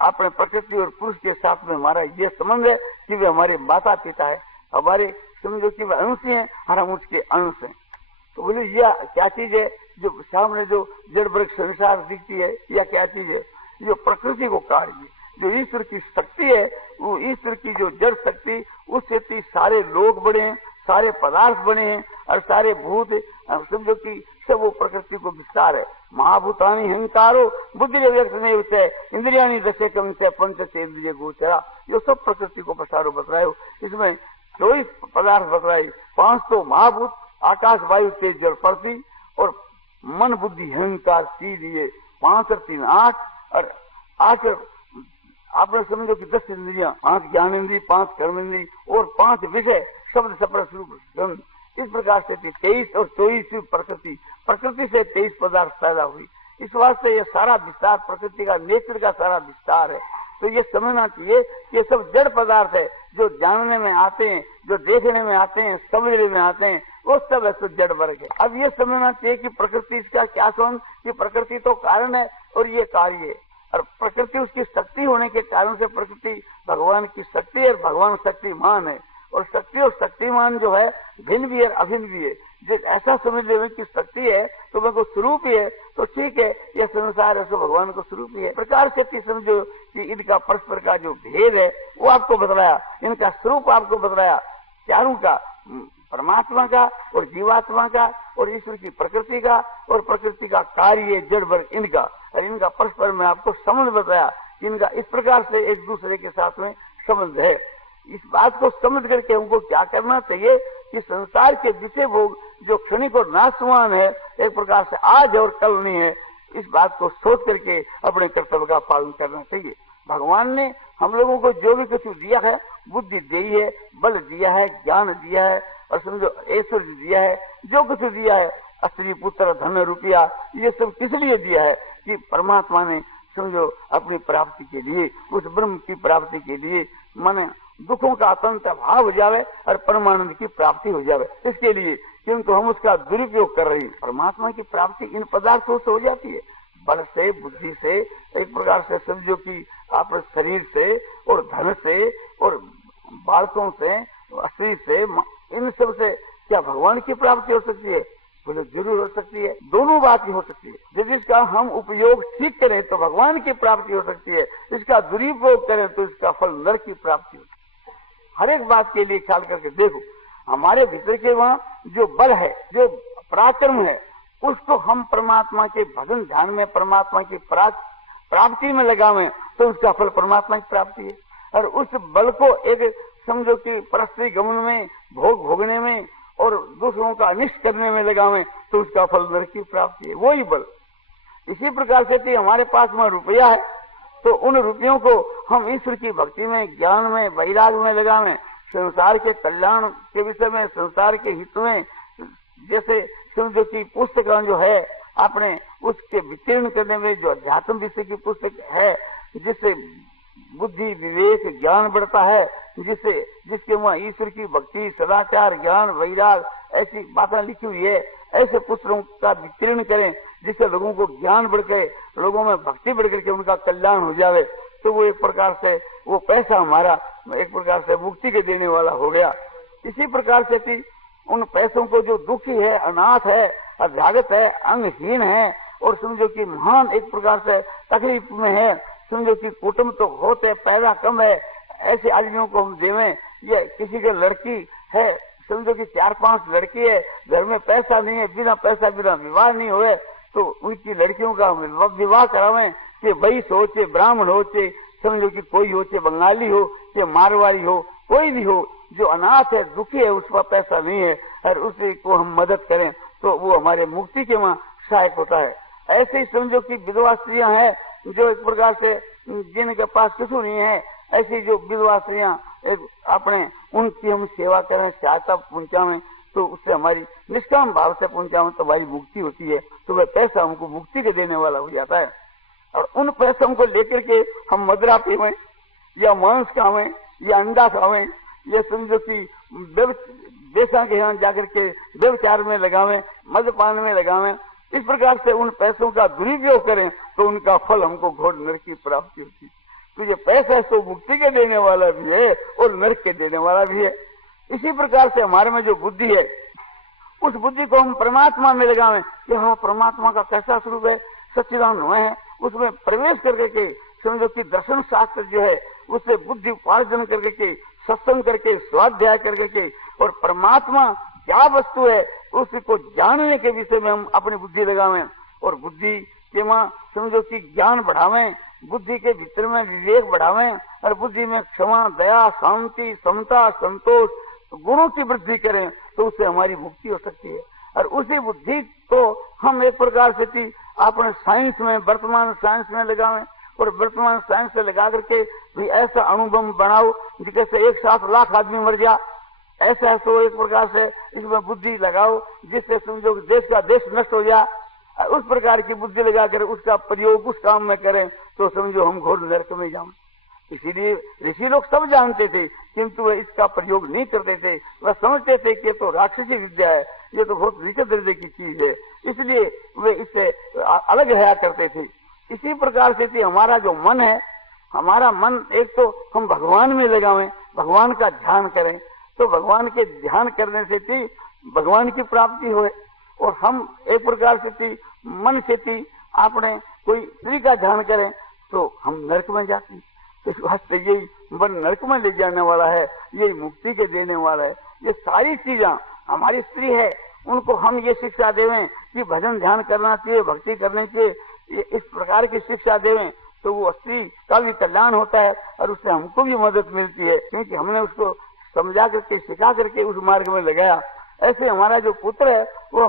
अपने प्रकृति और पुरुष के साथ में हमारा ये संबंध है कि वे हमारे माता पिता है, हमारे समझो कि वे अंश हैं और हम उसके अंश हैं। तो बोले यह क्या चीज है जो सामने जो जड़ वृक्ष संसार दिखती है, या क्या चीज है जो प्रकृति को कार्य, जो ईश्वर की शक्ति है, वो ईश्वर की जो जड़ शक्ति उससे सारे लोग बने हैं, सारे पदार्थ बने हैं और सारे भूत समझो कि सब वो प्रकृति को विस्तार है। महाभूतानी अहंकारो बुद्धि इंद्रियानी दशे कम से पंच से इंद्रिय गोचरा, जो सब प्रकृति को प्रसारो बतलाए। इसमें 24 पदार्थ बतलाए, 5 तो महाभूत आकाश वायु तेज जल पृथ्वी और मन बुद्धि अहंकार सीधे 5 और 3 8 और 8 आपने समझो कि 10 इंद्रियां, 5 ज्ञान इंद्री, 5 कर्म इंद्री और 5 विषय शब्द सप्र रूप। इस प्रकार से 23 और 24 प्रकृति से 23 पदार्थ पैदा हुई। इस वास्ते ये सारा विस्तार प्रकृति का नेत्र का सारा विस्तार है। तो ये समझना चाहिए कि ये सब जड़ पदार्थ है जो जानने में आते हैं, जो देखने में आते हैं, समझने में आते हैं, वो सब ऐसे जड़ वर्ग है। अब ये समझना चाहिए कि प्रकृति इसका क्या संबंध, कि प्रकृति तो कारण है और ये कार्य है और प्रकृति उसकी शक्ति होने के कारण से प्रकृति भगवान की शक्ति है और भगवान शक्तिमान है। और शक्ति और शक्तिमान जो है भिन्न भी है अभिन्न भी है। जब ऐसा समझ ले कि शक्ति है तो मैं को स्वरूप ही है तो ठीक है, यह संसार है तो भगवान को स्वरूप ही है। प्रकार से समझो कि इनका परस्पर का जो भेद है वो आपको बतलाया, इनका स्वरूप आपको बतलाया, चारों का, परमात्मा का और जीवात्मा का और ईश्वर की प्रकृति का और प्रकृति का कार्य जड़ वर्ग इनका, और इनका परस्पर में आपको संबंध बताया। इनका इस प्रकार से एक दूसरे के साथ में संबंध है। इस बात को समझ करके हमको क्या करना चाहिए कि संसार के विषय भोग जो क्षणिक और नाशवान है, एक प्रकार से आज और कल नहीं है, इस बात को सोच करके अपने कर्तव्य का पालन करना चाहिए। भगवान ने हम लोगों को जो भी कुछ दिया है, बुद्धि दी है, बल दिया है, ज्ञान दिया है और समझो ऐश्वर्य दिया है, जो कुछ दिया है, स्त्री पुत्र धन रुपया, ये सब किस लिए दिया है कि परमात्मा ने समझो अपनी प्राप्ति के लिए, उस ब्रह्म की प्राप्ति के लिए मन दुखों का अत्यंत अभाव हो जावे और परमानंद की प्राप्ति हो जावे। इसके लिए किंतु हम उसका दुरुपयोग कर रहे हैं। परमात्मा की प्राप्ति इन पदार्थों से हो जाती है, बल से, बुद्धि से, एक प्रकार से समझो कि आप शरीर से और धन से और बालकों से, स्त्री से, इन सब से क्या भगवान की प्राप्ति हो सकती है? बोले जरूर हो सकती है। दोनों बात ही हो सकती है। जब इसका हम उपयोग ठीक करें तो भगवान की प्राप्ति हो सकती है, इसका दुरुपयोग करें तो इसका फल नरक की प्राप्ति होती है। हर एक बात के लिए ख्याल करके देखो, हमारे भीतर के वहाँ जो बल है, जो पराक्रम है, उसको हम परमात्मा के भजन ध्यान में, परमात्मा की प्राप्ति में लगावें तो उसका फल परमात्मा की प्राप्ति है। और उस बल को एक समझो कि परस्त्री गमन में, भोग भोगने में और दूसरों का अनिष्ट करने में लगावें तो उसका फल नरक की प्राप्ति है, वही बल। इसी प्रकार से हमारे पास में रुपया है तो उन रुपयों को हम ईश्वर की भक्ति में, ज्ञान में, वैराग में लगावें, संसार के कल्याण के विषय में, संसार के हित में। जैसे समझो की पुस्तक जो है आपने उसके वितीर्ण करने में जो अध्यात्म विषय की पुस्तक है, जिससे बुद्धि, विवेक, ज्ञान बढ़ता है, जिसके वहाँ ईश्वर की भक्ति, सदाचार, ज्ञान, वैराग ऐसी बातें लिखी हुई है, ऐसे पुस्तकों का वितरण करें जिससे लोगों को ज्ञान बढ़ के, लोगों में भक्ति बढ़ करके उनका कल्याण हो जावे। तो वो एक प्रकार से वो पैसा हमारा एक प्रकार से मुक्ति के देने वाला हो गया। इसी प्रकार से कि उन पैसों को जो दुखी है, अनाथ है, अभ्यागत है, अंगहीन है और समझो कि महान एक प्रकार से तकलीफ में है, समझो कि कुटुंब तो होते पैदा कम है, ऐसे आदमियों को हम देवें। ये किसी के लड़की है, समझो कि 4-5 लड़की है, घर में पैसा नहीं है, बिना पैसा बिना विवाह नहीं हुए तो उनकी लड़कियों का विवाह करावें। कि भाई हो, चे ब्राह्मण हो, चे समझो कि कोई हो, चे बंगाली हो, चे मारवाड़ी हो, कोई भी हो, जो अनाथ है, दुखी है, उसका पैसा नहीं है और उसी को हम मदद करें तो वो हमारे मुक्ति के वहाँ सहायक होता है। ऐसे ही समझो कि विधवा स्त्रियां हैं जो एक प्रकार से जिनके पास कुछ नहीं है, ऐसी जो विधवा स्त्रियां अपने उनकी हम सेवा करें, सहायता पहुंचावें तो उससे हमारी निष्काम भाव से पहुंचावें तो हमारी मुक्ति होती है। तो वह पैसा हमको मुक्ति के देने वाला हो जाता है। और उन पैसों को लेकर के हम मदिरा पीवें या मांस खावें या अंडा खावें या समझो कि बेसा के यहाँ जाकर के व्यवचार में लगावें, मद्यपान में लगावें, इस प्रकार से उन पैसों का दुरुपयोग करें तो उनका फल हमको घोर नरक की प्राप्ति होती है। तो ये पैसा तो मुक्ति के देने वाला भी है और नरक के देने वाला भी है। इसी प्रकार से हमारे में जो बुद्धि है, उस बुद्धि को हम परमात्मा में लगावें कि हाँ परमात्मा का कैसा स्वरूप है, सच्चिदानंद हुए हैं, उसमें प्रवेश करके के समझो कि दर्शन शास्त्र जो है उससे बुद्धि उपार्जन करके के, सत्संग करके, स्वाध्याय करके के और परमात्मा क्या वस्तु है उसको जानने के विषय में हम अपनी बुद्धि लगावें और बुद्धि के वहाँ समझो कि ज्ञान बढ़ावें, बुद्धि के भीतर में विवेक बढ़ावें और बुद्धि में क्षमा, दया, शांति, समता, संतोष गुणों की वृद्धि करें तो उससे हमारी मुक्ति हो सकती है। और उसी बुद्धि को हम एक प्रकार से अपने साइंस में, वर्तमान साइंस में लगावें और वर्तमान साइंस से लगा करके भी ऐसा अनुभव बनाओ जैसे एक साथ लाख आदमी मर जा, ऐसा तो एक प्रकार से इसमें बुद्धि लगाओ जिससे समझो देश का देश नष्ट हो जाए। उस प्रकार की बुद्धि लगाकर उसका प्रयोग उस काम में करें तो समझो हम घोर नरक में जाऊं। इसीलिए ऋषि लोग सब जानते थे किंतु वे इसका प्रयोग नहीं करते थे। वह समझते थे कि तो राक्षसी विद्या है, ये तो बहुत नीचे दर्जे की चीज है, इसलिए वे इससे अलग रहा करते थे। इसी प्रकार से हमारा जो मन है, हमारा मन एक तो हम भगवान में लगावें, भगवान का ध्यान करें तो भगवान के ध्यान करने से भगवान की प्राप्ति हो। और हम एक प्रकार से मन से आपने कोई स्त्री का ध्यान करें तो हम नरक में जाते हैं। तो इस वास्ते यही मन नरक में ले जाने वाला है, यही मुक्ति के देने वाला है। ये सारी चीजें हमारी स्त्री है, उनको हम ये शिक्षा देवें कि भजन ध्यान करना चाहिए, भक्ति करनी चाहिए, इस प्रकार की शिक्षा देवें तो वो स्त्री का भी कल्याण होता है और उससे हमको भी मदद मिलती है क्योंकि हमने उसको समझा करके, सिखा करके उस मार्ग में लगाया। ऐसे हमारा जो पुत्र है वो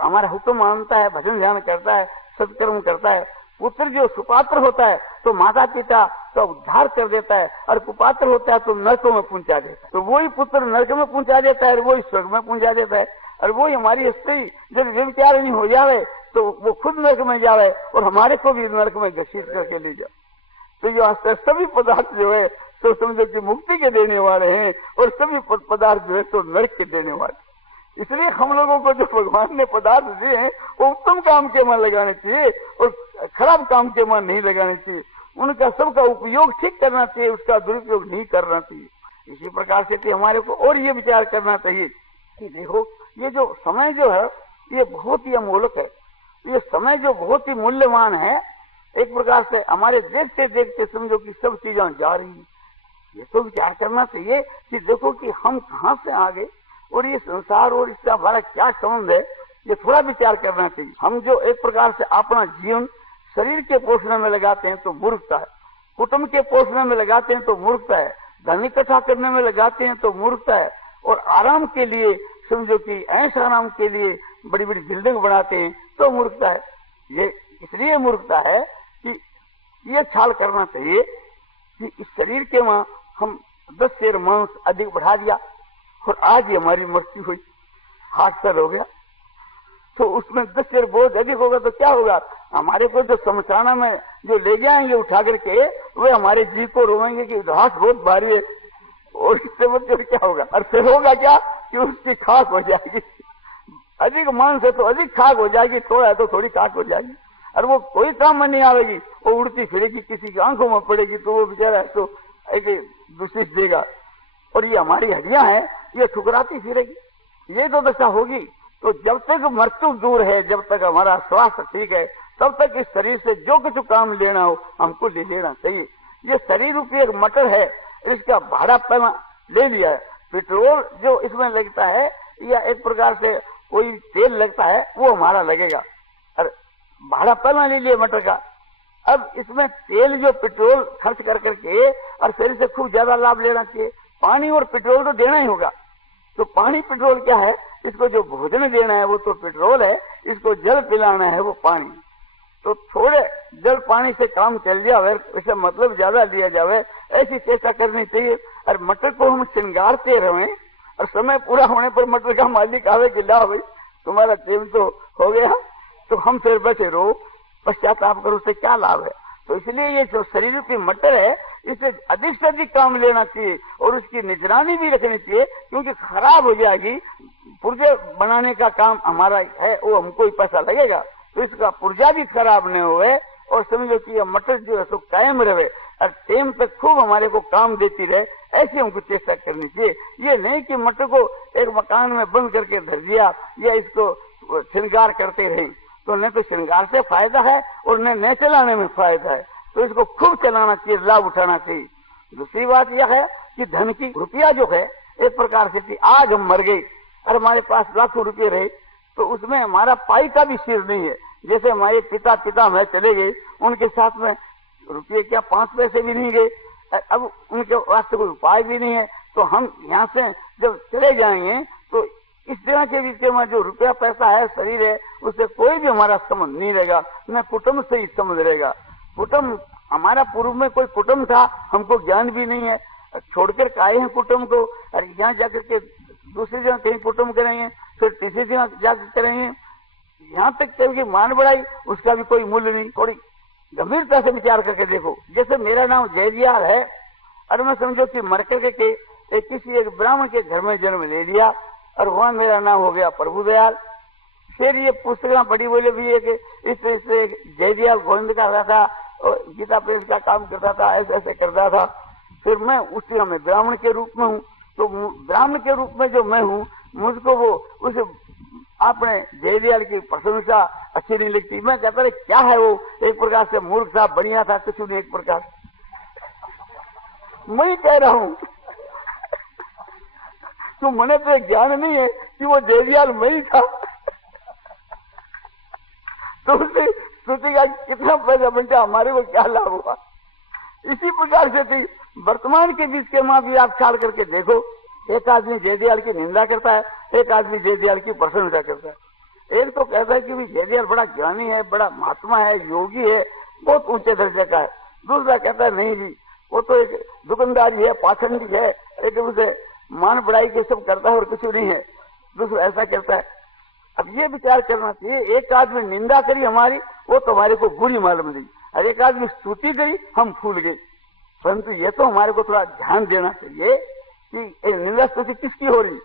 हमारा हुक्म मानता है, भजन ध्यान करता है, सत्कर्म करता है। पुत्र जो सुपात्र होता है तो माता पिता का उद्धार कर देता है और कुपात्र होता है तो नरकों में पहुंचा देता है। तो वही पुत्र नरक में पहुंचा देता है और वही स्वर्ग में पहुंचा देता है। और वही हमारी स्त्री जब व्यभिचारिणी हो जावे तो वो खुद नरक में जाए और हमारे को भी नरक में घसीट करके ले जाए। तो जो सभी पदार्थ जो है तो समझो कि मुक्ति के देने वाले हैं और सभी पदार्थ जो है तो नरक के देने वाले। इसलिए हम लोगों को जो भगवान ने पदार्थ दिए हैं वो उत्तम काम के मन लगाने चाहिए और खराब काम के मन नहीं लगाने चाहिए। उनका सबका उपयोग ठीक करना चाहिए, उसका दुरुपयोग नहीं करना चाहिए। इसी प्रकार से हमारे को और ये विचार करना चाहिए कि देखो ये जो समय जो है ये बहुत ही अमूलक है, ये समय जो बहुत ही मूल्यवान है। एक प्रकार से हमारे देखते देखते समझो कि सब चीजें जा रही है। ये तो विचार करना चाहिए कि देखो कि हम कहाँ से आ गए और ये संसार और इससे हमारा क्या संबंध है, ये थोड़ा विचार करना चाहिए। हम जो एक प्रकार से अपना जीवन शरीर के पोषण में लगाते हैं तो मूर्खता है, कुटुंब के पोषण में लगाते हैं तो मूर्खता है, धन इकट्ठा करने में लगाते हैं तो मूर्खता है, और आराम के लिए समझो कि ऐश आराम के लिए बड़ी बड़ी बिल्डिंग बनाते हैं तो मूर्खता है। ये इसलिए मूर्खता है कि ये ख्याल करना चाहिए कि इस शरीर के वहां हम 10 शेर मांस अधिक बढ़ा दिया और आज ही हमारी मृत्यु हुई, हार्ट फेल हो गया, तो उसमें 10 शेर बोझ अधिक होगा तो क्या होगा? हमारे को जो शमशाना में जो ले जाएंगे उठा करके वे हमारे जी को रोएंगे कि हाथ बहुत भारी है, और इससे मतलब क्या होगा? और फिर होगा क्या कि उसकी खाक हो जाएगी। अधिक मांस है तो अधिक खाक हो जाएगी, थोड़ा है तो थोड़ी खाक हो जाएगी, और वो कोई काम में नहीं आवेगी, वो उड़ती फिरेगी, किसी की आंखों में पड़ेगी तो वो बेचारा तो एक दूसरी देगा। और ये हमारी हड्डियां हैं, ये ठुकराती फिरेगी, ये तो दशा होगी। तो जब तक मृत्यु दूर है, जब तक हमारा स्वास्थ्य ठीक है, तब तक इस शरीर से जो कुछ काम लेना हो हमको ले लेना चाहिए। ये शरीर रूपी एक मटर है, इसका भाड़ा पहला ले लिया है। पेट्रोल जो इसमें लगता है या एक प्रकार से कोई तेल लगता है वो हमारा लगेगा, और भाड़ा पहला ले लिया मटर का। अब इसमें तेल जो पेट्रोल खर्च कर करके और शरीर से खूब ज्यादा लाभ लेना चाहिए। पानी और पेट्रोल तो देना ही होगा। तो पानी पेट्रोल क्या है? इसको जो भोजन देना है वो तो पेट्रोल है, इसको जल पिलाना है वो पानी। तो थोड़े जल पानी से काम चल जावे, इसे मतलब ज्यादा लिया जावे, ऐसी चेष्टा करनी चाहिए। और मटर को हम श्रृंगारते रहे और समय पूरा होने पर मटर का मालिक आवे कि ला भाई तुम्हारा टाइम तो हो गया, तो हम फिर बैठे रहो, पश्चाताप करो, उससे क्या लाभ है? तो इसलिए ये जो शरीर की मटर है इसे अधिक से अधिक काम लेना चाहिए और उसकी निगरानी भी रखनी चाहिए, क्योंकि खराब हो जाएगी। पुर्जे बनाने का काम हमारा है, वो हमको ही पैसा लगेगा, तो इसका पुर्जा भी खराब नहीं हुए और समझो कि ये मटर जो है तो कायम रहे और टाइम तक खूब हमारे को काम देती रहे, ऐसी हमको चेष्टा करनी चाहिए। ये नहीं कि मटर को एक मकान में बंद करके धर दिया या इसको श्रृंगार करते रहे, तो न तो श्रृंगार से फायदा है और न चलाने में फायदा है। तो इसको खूब चलाना चाहिए, लाभ उठाना चाहिए। दूसरी बात यह है कि धन की रुपया जो है एक प्रकार से थी, आज हम मर गए और हमारे पास लाखों रुपये रहे तो उसमें हमारा पाई का भी सिर नहीं है। जैसे हमारे पिता में चले गए, उनके साथ में रुपये क्या 5 पैसे भी नहीं गए, अब उनके वास्ते कोई उपाय भी नहीं है। तो हम यहाँ से जब चले जाएंगे तो इस तरह के बीच में जो रुपया पैसा है, शरीर है, उससे कोई भी हमारा संबंध नहीं रहेगा, न कुटुंब से ही संबंध रहेगा। कुटुंब हमारा पूर्व में कोई कुटुंब था, हमको ज्ञान भी नहीं है, छोड़कर आए हैं कुटुंब को, और यहाँ जाकर के दूसरी जगह कहीं कुटुंब करेंगे, फिर तीसरी जगह जाकर करेंगे, यहाँ तक करके मान बढ़ाई, उसका भी कोई मूल्य नहीं। थोड़ी गंभीरता से विचार करके देखो। जैसे मेरा नाम जयदियाल है और मैं समझो कि मर करके किसी एक ब्राह्मण के घर में जन्म ले लिया और वहां मेरा नाम हो गया प्रभुदयाल। फिर ये पुस्तक पढ़ी बोले भी है कि इस तरह से जयदयाल गोविंद का रहा था और गीता प्रेस का काम करता था, ऐसे ऐसे करता था। फिर मैं उस समय में ब्राह्मण के रूप में हूँ, तो ब्राह्मण के रूप में जो मैं हूँ, मुझको वो उस आपने जयदयाल की प्रशंसा अच्छी नहीं लगती। मैं कहता क्या है वो, एक प्रकार से मूर्ख था, बढ़िया था, कुछ नहीं, एक प्रकार मैं ही कह रहा हूँ। तो मैंने तो ज्ञान नहीं है कि वो जयदयाल मैं ही था। तो उससे सोचेगा कितना पैसा बनता, हमारे को क्या लाभ हुआ। इसी प्रकार से थी वर्तमान के बीच के माँ भी आप ख्याल करके देखो, एक आदमी जयदयाल की निंदा करता है, एक आदमी जयदयाल की प्रशंसा करता है। एक तो कहता है कि भी जयदयाल बड़ा ज्ञानी है, बड़ा महात्मा है, योगी है, बहुत ऊंचे दर्जे का है। दूसरा कहता है नहीं जी, वो तो एक दुकानदारी है, पाखंडी है, एक उसे मान बढ़ाई के सब करता है और कुछ नहीं है। दूसरा ऐसा कहता है। अब ये विचार करना चाहिए, एक आदमी निंदा करी हमारी, वो तो हमारे को बुरी मालूम दी, और एक आदमी स्तुति करी, हम फूल गए। परंतु ये तो हमारे को थोड़ा ध्यान देना चाहिए कि निंदा स्तुति किसकी हो रही,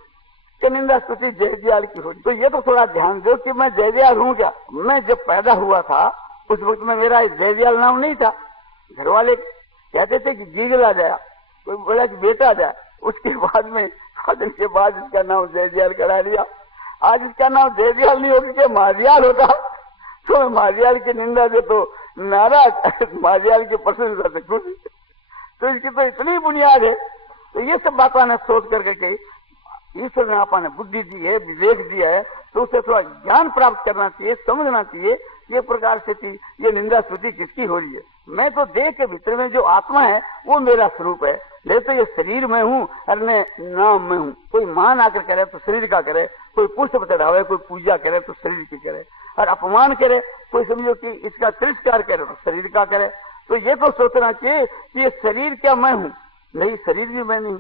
कि निंदा स्तुति जयदयाल की हो रही। तो ये तो थोड़ा ध्यान दो कि मैं जयदयाल हूँ क्या। मैं जब पैदा हुआ था उस वक्त में मेरा जयदयाल नाम नहीं था। घर वाले कहते थे कि जीगला जाया, कोई बोला कि बेटा जाए, उसके बाद में 5 दिन के बाद इसका नाम जयदयाल करा लिया। आज इसका नाम जयदयाल नहीं होगा, मारियाल होता तो मैं मारियाल की निंदा से तो नाराज, मारियाल की प्रशंसा से खुश। तो इसकी तो इतनी बुनियाद है। तो ये सब बातों ने सोच करके ईश्वर ने आपने बुद्धि दी है, विवेक दिया है, तो उससे थोड़ा ज्ञान प्राप्त करना चाहिए, समझना चाहिए ये प्रकार से कि ये निंदा स्तुति किसकी हो रही है। मैं तो देह के भीतर में जो आत्मा है वो मेरा स्वरूप है, ले तो ये शरीर में हूँ और मैं नाम में हूँ। कोई मान आकर करे तो शरीर का करे, कोई पुष्प चढ़ावे, कोई पूजा करे तो शरीर की करे, और अपमान करे, कोई समझो कि इसका तिरस्कार करे तो शरीर का करे। तो ये तो सोचना चाहिए कि ये शरीर क्या मैं हूँ, नहीं शरीर भी मैं नहीं।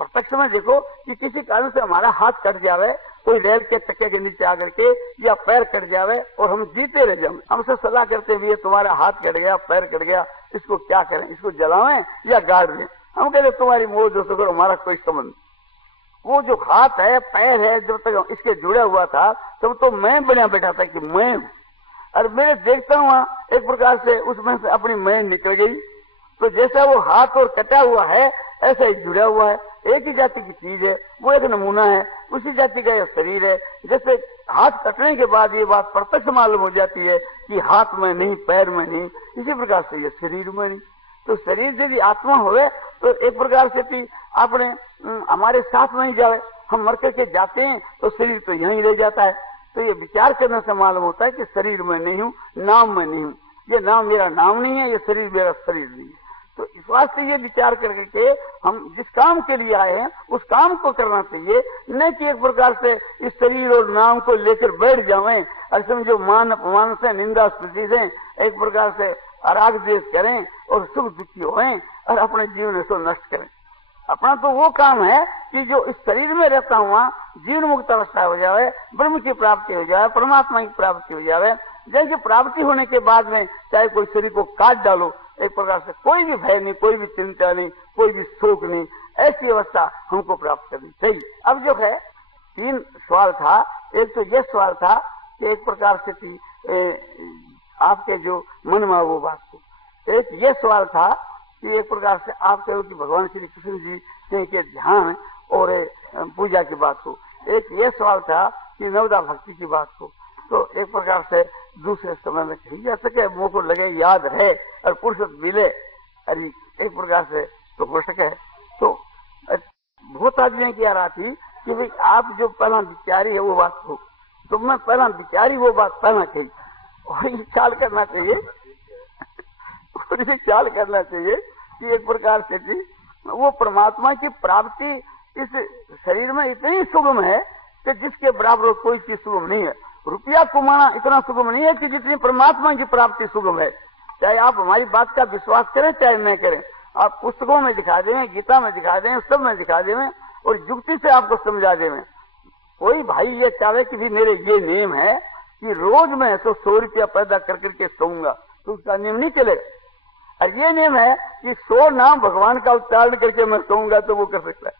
प्रत्यक्ष में देखो कि किसी कारण से हमारा हाथ कट जावे, कोई रेल के चक्के के नीचे आकर के, या पैर कट जावे और हम जीते रह जाए, हमसे सलाह करते हुए तुम्हारा हाथ कट गया, पैर कट गया, इसको क्या करें, इसको जलावें या गाड़ दें। हम कहते तुम्हारी मौज हो सको, हमारा कोई संबंध। वो जो हाथ है पैर है, जब तक इसके जुड़ा हुआ था तब तो मैं बना बैठा था कि मैं हूँ, और मेरे देखता हूँ एक प्रकार से उसमें से अपनी मैं निकल गई। तो जैसा वो हाथ और कटा हुआ है ऐसा ही जुड़ा हुआ है, एक ही जाति की चीज है, वो एक नमूना है, उसी जाति का यह शरीर है। जैसे हाथ कटने के बाद ये बात प्रत्यक्ष मालूम हो जाती है कि हाथ में नहीं, पैर में नहीं, इसी प्रकार से ये शरीर में नहीं। तो शरीर यदि आत्मा होवे तो एक प्रकार से कि अपने हमारे साथ नहीं जाए, हम मर करके जाते हैं तो शरीर तो यहीं रह जाता है। तो ये विचार करने से मालूम होता है कि शरीर में नहीं हूँ, नाम में नहीं हूँ, ये नाम मेरा नाम नहीं है, ये शरीर मेरा शरीर नहीं है। तो इस वास्ते ये विचार करके के हम जिस काम के लिए आए हैं उस काम को करना चाहिए, न कि एक प्रकार से इस शरीर और नाम को लेकर बैठ जाएं और समझो मान अपमान से, निंदा स्तुति से एक प्रकार से अराग देश करें और सुख दुखी होएं और अपने जीवन को नष्ट करें। अपना तो वो काम है कि जो इस शरीर में रहता हुआ जीवन मुक्त अवस्था हो जाए, ब्रह्म की प्राप्ति हो जाए, परमात्मा की प्राप्ति हो जाए। जैसे प्राप्ति होने के बाद में चाहे कोई शरीर को काट डालो, एक प्रकार से कोई भी भय नहीं, कोई भी चिंता नहीं, कोई भी शोक नहीं, ऐसी अवस्था हमको प्राप्त करनी चाहिए। अब जो है 3 सवाल था। एक तो यह सवाल था कि एक प्रकार से आपके जो मन में वो बात को, एक ये सवाल था कि एक प्रकार से आप कहो कि भगवान श्री कृष्ण जी के ध्यान और पूजा की बात को, एक ये सवाल था कि नवदा भक्ति की बात को। तो एक प्रकार से दूसरे समय में कही जा सके, मुंह को लगे, याद रहे और फुर्सत मिले, अरे एक प्रकार से तो हो सके। तो बहुत आदमी की आ रहा थी कि भाई आप जो पहला विचारी है वो बात हो, तो मैं पहला विचारी वो बात पहला कही। और ये ख्याल करना चाहिए और ये ख्याल करना चाहिए कि एक प्रकार से कि वो परमात्मा की प्राप्ति इस शरीर में इतनी सुगम है कि जिसके बराबर कोई चीज सुगम नहीं है। रुपया कमाना इतना सुगम नहीं है कि जितनी परमात्मा की प्राप्ति सुगम है। चाहे आप हमारी बात का विश्वास करें चाहे न करें, आप पुस्तकों में दिखा दें, गीता में दिखा दें, सब में दिखा दें और युक्ति से आपको समझा दें। कोई भाई ये चाहे कि भी मेरे ये नियम है कि रोज मैं 100 रुपया पैदा कर करके सोऊंगा, तो उसका नियम नहीं चलेगा। और ये नियम है कि 100 नाम भगवान का उच्चारण करके मैं सोऊंगा, तो वो कर सकता है,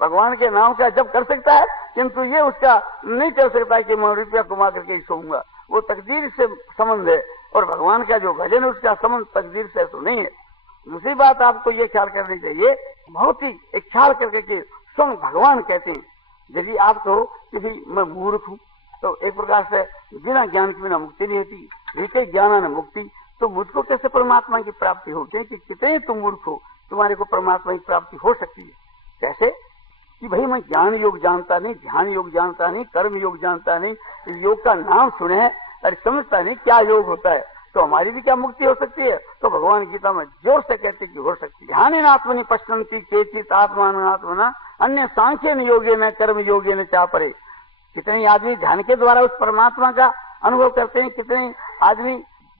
भगवान के नाम का जब कर सकता है, किंतु ये उसका नहीं कर सकता कि मैं रुपया कमा करके ही सोऊंगा। वो तकदीर से संबंध है और भगवान का जो भजन है उसका संबंध तकदीर से तो नहीं है। दूसरी बात आपको ये ख्याल करनी चाहिए, बहुत ही एक ख्याल करके कि स्वयं भगवान कहते हैं, यदि आप कहो कि भाई मैं मूर्ख हूँ, तो एक प्रकार से बिना ज्ञान के बिना मुक्ति नहीं होती, विषय ज्ञान न मुक्ति, तो मुझको कैसे परमात्मा की प्राप्ति होती है? कि कितने तुम मूर्ख हो, तुम्हारे को परमात्मा की प्राप्ति हो सकती है। कैसे कि भाई मैं ज्ञान योग जानता नहीं, ध्यान योग जानता नहीं, कर्म योग जानता नहीं, योग का नाम सुने है और समझता नहीं क्या योग होता है, तो हमारी भी क्या मुक्ति हो सकती है? तो भगवान गीता में जोर से कहते कि हो सकती है। ध्यान आत्मनि पश्यन्ति केचित् आत्मानमात्मना अन्य सांख्यन योगेन कर्म योगेन चा परे। कितने आदमी ध्यान के द्वारा उस परमात्मा का अनुभव करते हैं, कितने आदमी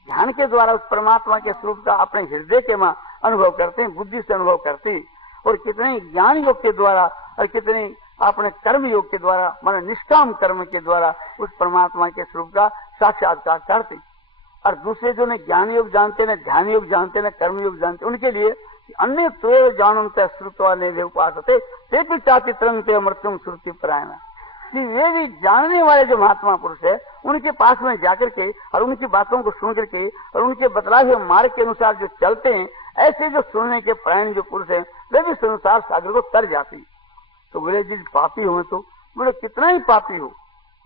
ध्यान के द्वारा उस परमात्मा के स्वरूप का अपने हृदय के अनुभव करते हैं, बुद्धि से अनुभव करते हैं, और कितने ज्ञान योग के द्वारा और कितने अपने कर्म योग के द्वारा, माने निष्काम कर्म के द्वारा उस परमात्मा के स्वरूप का साक्षात्कार करते। और दूसरे जो ने ज्ञान योग जानते, न ध्यान योग जानते, न कर्म योग जानते, उनके लिए अन्य त्वेव जानन्ते श्रुत्वा ने उपासते ते भी चाति तरंगते मृत्युम श्रुति परायण। वे भी जानने वाले जो महात्मा पुरुष है उनके पास में जाकर के और उनकी बातों को सुन करके और उनके बतलाए हुए मार्ग के अनुसार जो चलते हैं, ऐसे जो सुनने के परायण जो पुरुष है वे भी संसार सागर को तर जाते हैं। तो बोले जी पापी हो तो बोले कितना ही पापी हो,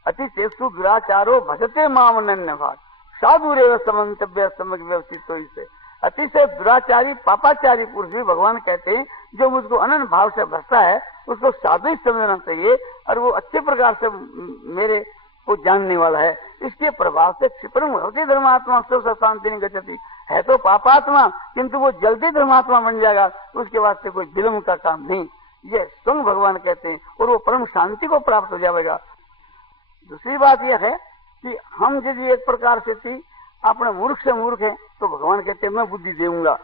अति चेष्टु दुराचारो भजते माम अनन्य भाग साधु रेव समन्तव्य समझ व्यवस्थित। तो इससे अतिशय दुराचारी पापाचारी पुरुष भी भगवान कहते हैं जो मुझको अनन्य भाव से भरता है उसको साधु ही समझना चाहिए और वो अच्छे प्रकार से मेरे को जानने वाला है। इसके प्रभाव से क्षिप्रम होती धर्मात्मा सब शांति नहीं गति है तो पापात्मा, किंतु वो जल्दी धर्मात्मा बन जाएगा, उसके वास्ते कोई विलम्ब का काम नहीं। ये स्वयं भगवान कहते हैं और वो परम शांति को प्राप्त हो जाएगा। दूसरी बात यह है कि हम यदि एक प्रकार से थी अपने मूर्ख से मूर्ख है तो भगवान कहते हैं मैं बुद्धि देऊंगा,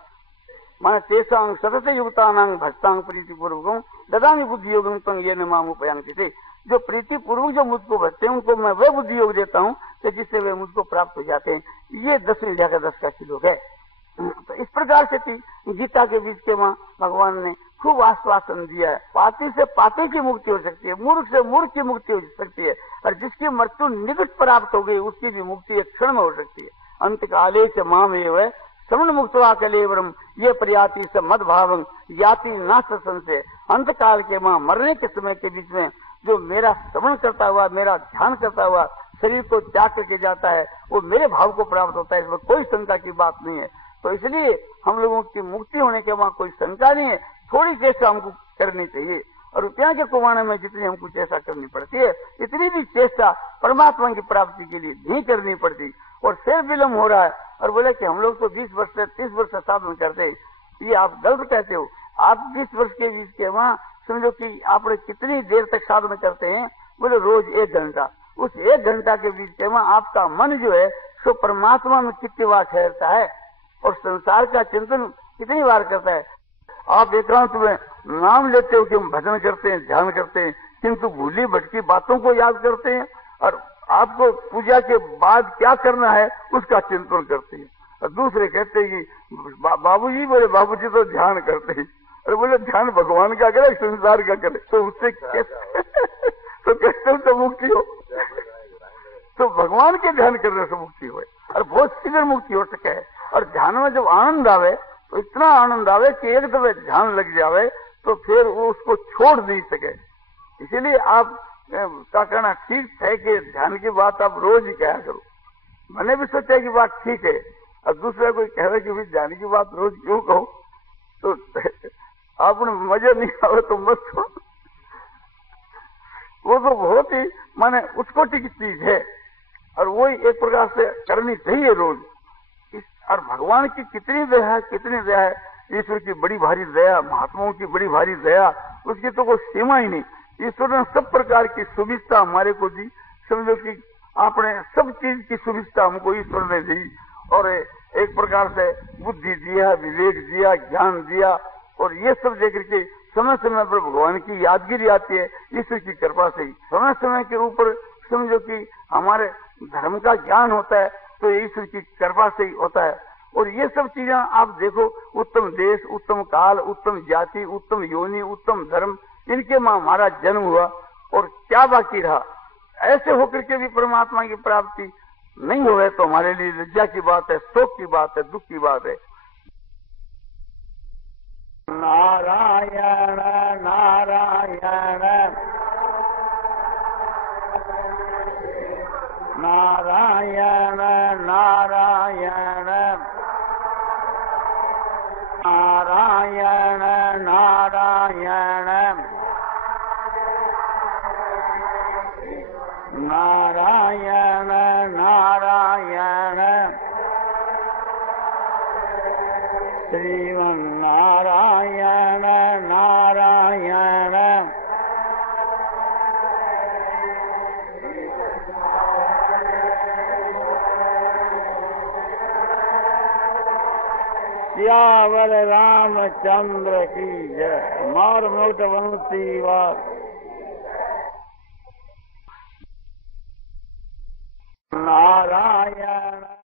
माने तेसांग सतत युक्तानांग भक्तांग प्रीति पूर्वक ददामी बुद्धि योगम तंग ये नमाम उपयांग। जो प्रीति पूर्वक जो मुझको भजते हैं उनको मैं वह बुद्धि योग देता हूँ तो जिससे वे मुझको प्राप्त हो जाते हैं। ये 10 विद्या का 10 का श्लोक है। तो इस प्रकार से थी गीता के बीच के वहां भगवान ने खूब आश्वासन दिया है। पापी से पापी की मुक्ति हो सकती है, मूर्ख से मूर्ख की मुक्ति हो सकती है, और जिसकी मृत्यु निकट प्राप्त हो गई उसकी भी मुक्ति एक क्षण में हो सकती है। अंत काले से माम एव श्रवण मुक्तवा कलेवरम ये प्रयाति से मद भावं याति नाश संशय। अंत काल के मां मरने के समय के बीच में जो मेरा श्रवण करता हुआ, मेरा ध्यान करता हुआ शरीर को त्याग करके जाता है वो मेरे भाव को प्राप्त होता है, इसमें कोई शंका की बात नहीं है। तो इसलिए हम लोगों की मुक्ति होने के वहां कोई शंका नहीं है। थोड़ी चेष्टा हमको करनी चाहिए और रुपया के कुमाने में जितनी हमको चेष्टा करनी पड़ती है इतनी भी चेष्टा परमात्मा की प्राप्ति के लिए नहीं करनी पड़ती। और फिर विलम्ब हो रहा है और बोले कि हम लोग तो 20 वर्ष से 30 वर्ष से साधन करते हैं, ये आप गलत कहते हो। आप 20 वर्ष के बीच के वहां समझो कि आप कितनी देर तक साधन करते हैं, बोले रोज 1 घंटा। उस 1 घंटा के बीच के वहां आपका मन जो है सो परमात्मा में कितनी बार ठहरता है और संसार का चिंतन कितनी बार करता है। आप एकांत में नाम लेते हो कि हम भजन करते हैं, ध्यान करते हैं, किंतु भूली भटकी बातों को याद करते हैं और आपको पूजा के बाद क्या करना है उसका चिंतन करते हैं। और दूसरे कहते हैं कि बाबूजी, बोले बाबूजी तो ध्यान करते हैं। अरे बोले ध्यान भगवान का करे संसार का करे तो उससे तो कैसे तो मुक्ति हो। तो भगवान के ध्यान करने से मुक्ति हो और बहुत शीघ्र मुक्ति हो सके। और ध्यान में जब आनंद आवे तो इतना आनंद आवे कि एक दफे ध्यान लग जावे तो फिर वो उसको छोड़ नहीं सके। इसीलिए आप का कहना ठीक है कि ध्यान की बात आप रोज ही कहा करो। मैंने भी सोचा कि बात ठीक है और दूसरा कोई कह रहा कि ध्यान की बात रोज क्यों कहो, तो आपने मजे नहीं आवे तो मत सुनो। वो तो बहुत ही माने उत्कोटि की चीज है और वही एक प्रकार से करनी चाहिए रोज। और भगवान की कितनी दया है, कितनी दया है, ईश्वर की बड़ी भारी दया, महात्माओं की बड़ी भारी दया, उसकी तो कोई सीमा ही नहीं। ईश्वर ने सब प्रकार की सुविधा हमारे को दी। समझो कि आपने सब चीज की सुविधा हमको ईश्वर ने दी और एक प्रकार से बुद्धि दिया, विवेक दिया, ज्ञान दिया और ये सब देकर के समय समय पर भगवान की यादगिरी आती है ईश्वर की कृपा से ही। समय समय के ऊपर समझो कि हमारे धर्म का ज्ञान होता है तो ईश्वर की कृपा से ही होता है। और ये सब चीजें आप देखो, उत्तम देश, उत्तम काल, उत्तम जाति, उत्तम योनि, उत्तम धर्म, इनके मां हमारा जन्म हुआ और क्या बाकी रहा। ऐसे होकर के भी परमात्मा की प्राप्ति नहीं हुए तो हमारे लिए लज्जा की बात है, शोक की बात है, दुख की बात है। नारायण नारायण नारायण नारायण नारायण नारायण नारायण नारायण श्रीमन्नारायण नारायण सियावर रामचंद्र की जय। मार मोट वंशी वार।